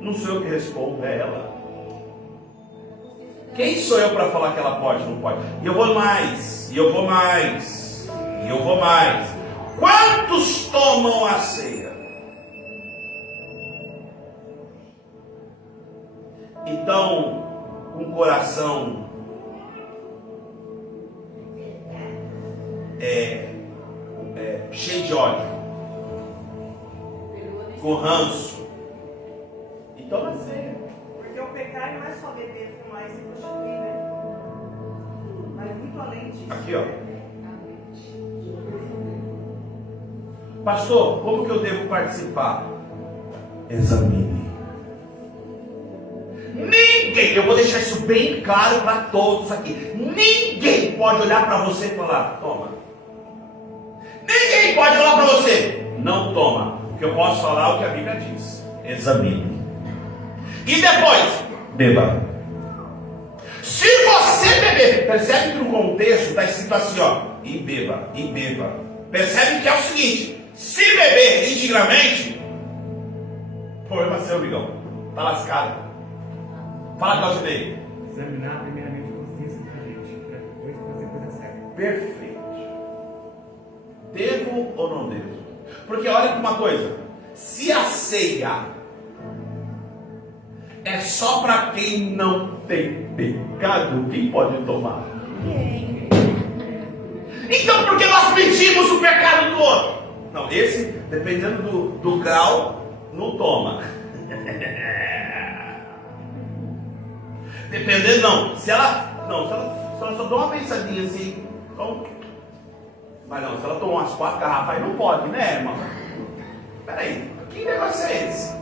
Não sou eu que respondo, é ela. Quem sou eu para falar que ela pode ou não pode? E eu vou mais. Quantos tomam a ceia? Então, com o coração cheio de ódio, com ranço, e toma a ceia. Porque o pecar não é só beber, fumar e se prostituir, né? Mas muito além disso. Aqui, ó. Pastor, como que eu devo participar? Examine. Ninguém, eu vou deixar isso bem claro para todos aqui. Ninguém pode olhar para você e falar, toma. Ninguém pode falar para você, não toma. Porque eu posso falar o que a Bíblia diz. Examine. E depois, beba. Se você beber, percebe que no contexto está escrito assim, ó, e beba. Percebe que é o seguinte: se beber indignamente, problema seu, amigão. Tá lascado. Fala, Claudinei. Examinar primeiramente a consciência da gente, para depois fazer coisa certa. Perfeito. Devo ou não devo? Porque olha uma coisa: se a ceia é só para quem não tem pecado, quem pode tomar? Ninguém. Então por que nós pedimos o pecado do outro? Não, esse, dependendo do grau, não toma. Dependendo, não. Se ela só dá uma pensadinha assim, então, mas não, se ela tomar umas 4 garrafas, aí não pode, né, irmão? Peraí, que negócio é esse?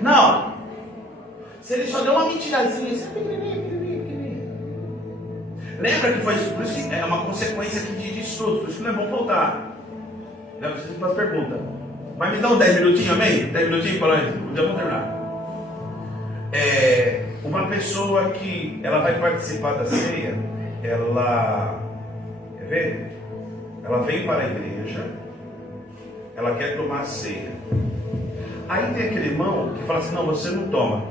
Não. Se ele só deu uma mentirazinha assim, pequenininho. Lembra que foi isso? Por isso que é uma consequência aqui de estudo, por isso que não é bom faltar. Já preciso fazer pergunta. Mas me dá 10 minutinhos, amém? 10 minutinhos para nós, já vamos terminar. Uma pessoa que ela vai participar da ceia, ela quer ver? Ela vem para a igreja, ela quer tomar a ceia. Aí tem aquele irmão que fala assim, não, você não toma.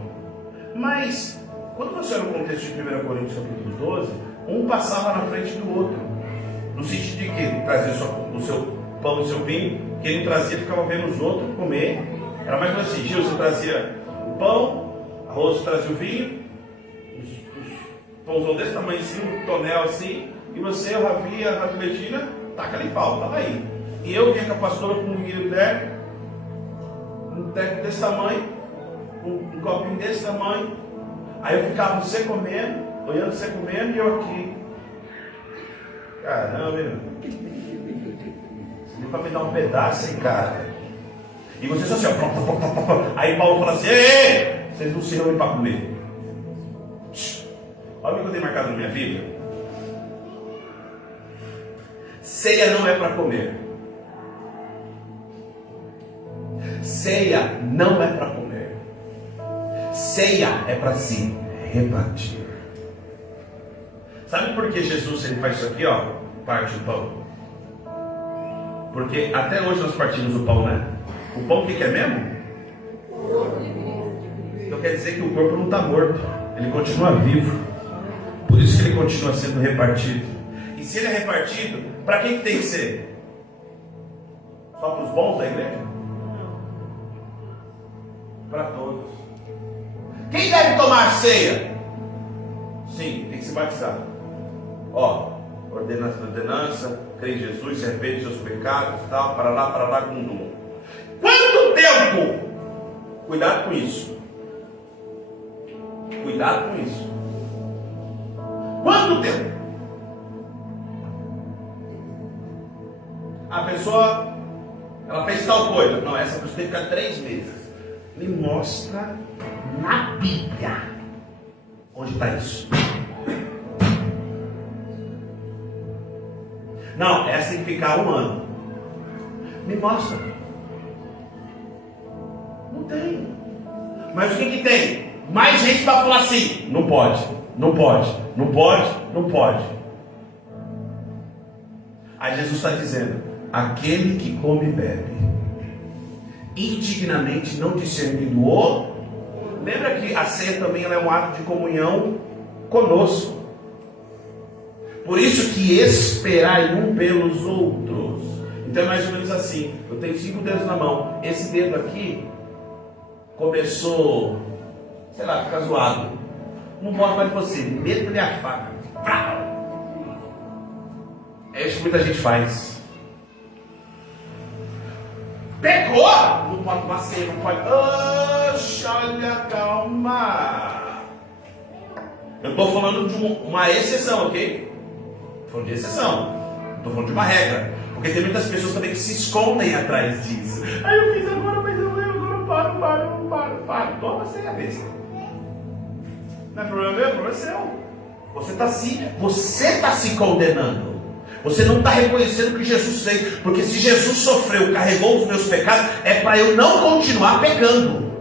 Mas quando você olha no contexto de 1 Coríntios capítulo 12, um passava na frente do outro, no sentido de que ele trazia o seu pão e o seu vinho, quem não trazia ficava vendo os outros comer. Era mais ou menos assim, Gil, você trazia o pão, a Rosa trazia o vinho, os pãozão desse tamanho assim, um tonel assim, e você, o Ravi, a Betina, taca ali pau, estava aí. E eu vinha com a pastora com um guilherme, um teco desse tamanho, um copinho desse tamanho. Aí eu ficava você comendo, olhando você comendo, e eu aqui. Caramba, meu. Você nem para me dar um pedaço, hein, cara. E você só assim, ó. Aí Paulo fala assim, ei, vocês não se reúnem para comer. Olha o que eu tenho marcado na minha vida. Ceia não é para comer. Ceia não é para comer. Ceia é para se repartir. Sabe por que Jesus ele faz isso aqui, ó? Parte o pão. Porque até hoje nós partimos o pão, né? O pão o que é mesmo? Então quer dizer que o corpo não está morto. Ele continua vivo. Por isso que ele continua sendo repartido. E se ele é repartido, para quem que tem que ser? Só para os bons da igreja? Para todos. Quem deve tomar a ceia? Sim, tem que se batizar. Ó, ordenança, crê em Jesus, se arrepende dos seus pecados, tal, para lá, com um. Quanto tempo? Cuidado com isso. Cuidado com isso. Quanto tempo? A pessoa, ela fez tal coisa. Não, essa pessoa tem que ficar 3 meses. Me mostra na Bíblia onde está isso. Não, essa tem que ficar 1 ano. Me mostra. Não tem. Mas o que tem? Mais gente vai falar assim: não pode, não pode, não pode, não pode. Aí Jesus está dizendo: aquele que come e bebe, indignamente não discernindo o. Lembra que a ceia também ela é um ato de comunhão conosco. Por isso que esperai um pelos outros. Então é mais ou menos assim. Eu tenho 5 dedos na mão. Esse dedo aqui começou, sei lá, ficar zoado. Não pode mais você. Meta-lhe a faca. É isso que muita gente faz. Pegou! Não pode tomar ceia, não pode. Oxa, olha, calma. Eu estou falando de uma exceção, ok? Estou falando de exceção. Não estou falando de uma regra. Porque tem muitas pessoas também que se escondem atrás disso. Aí eu fiz agora, mas eu paro. Toma ceia, besta. Não é problema meu, é problema seu. Você está se condenando. Você não está reconhecendo o que Jesus fez. Porque se Jesus sofreu, carregou os meus pecados, é para eu não continuar pecando.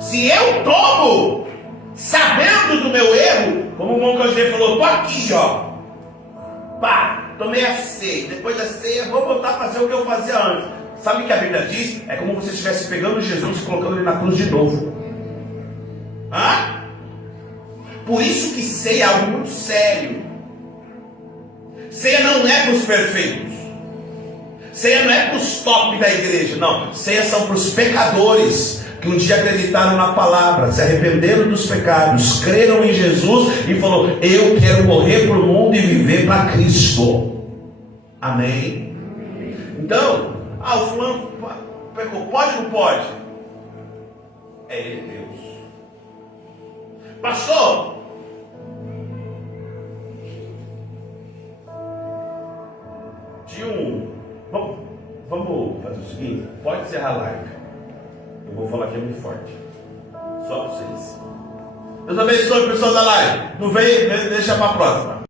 Se eu tomo, sabendo do meu erro, como o Monte Angê falou, tô aqui, ó. Pá, tomei a ceia. Depois da ceia, vou voltar a fazer o que eu fazia antes. Sabe o que a Bíblia diz? É como se você estivesse pegando Jesus e colocando ele na cruz de novo. Hã? Por isso que ceia é algo muito sério. Ceia não é para os perfeitos. Ceia não é para os top da igreja. Não, ceia são para os pecadores que um dia acreditaram na palavra, se arrependeram dos pecados, creram em Jesus e falou: eu quero morrer para o mundo e viver para Cristo. Amém? Então, o fulano pecou, pode ou não pode? É ele Deus. Pastor, vamos fazer o seguinte, pode encerrar a live. Eu vou falar aqui muito forte. Só para vocês. Deus abençoe, pessoal da live. Não vem, deixa para a próxima.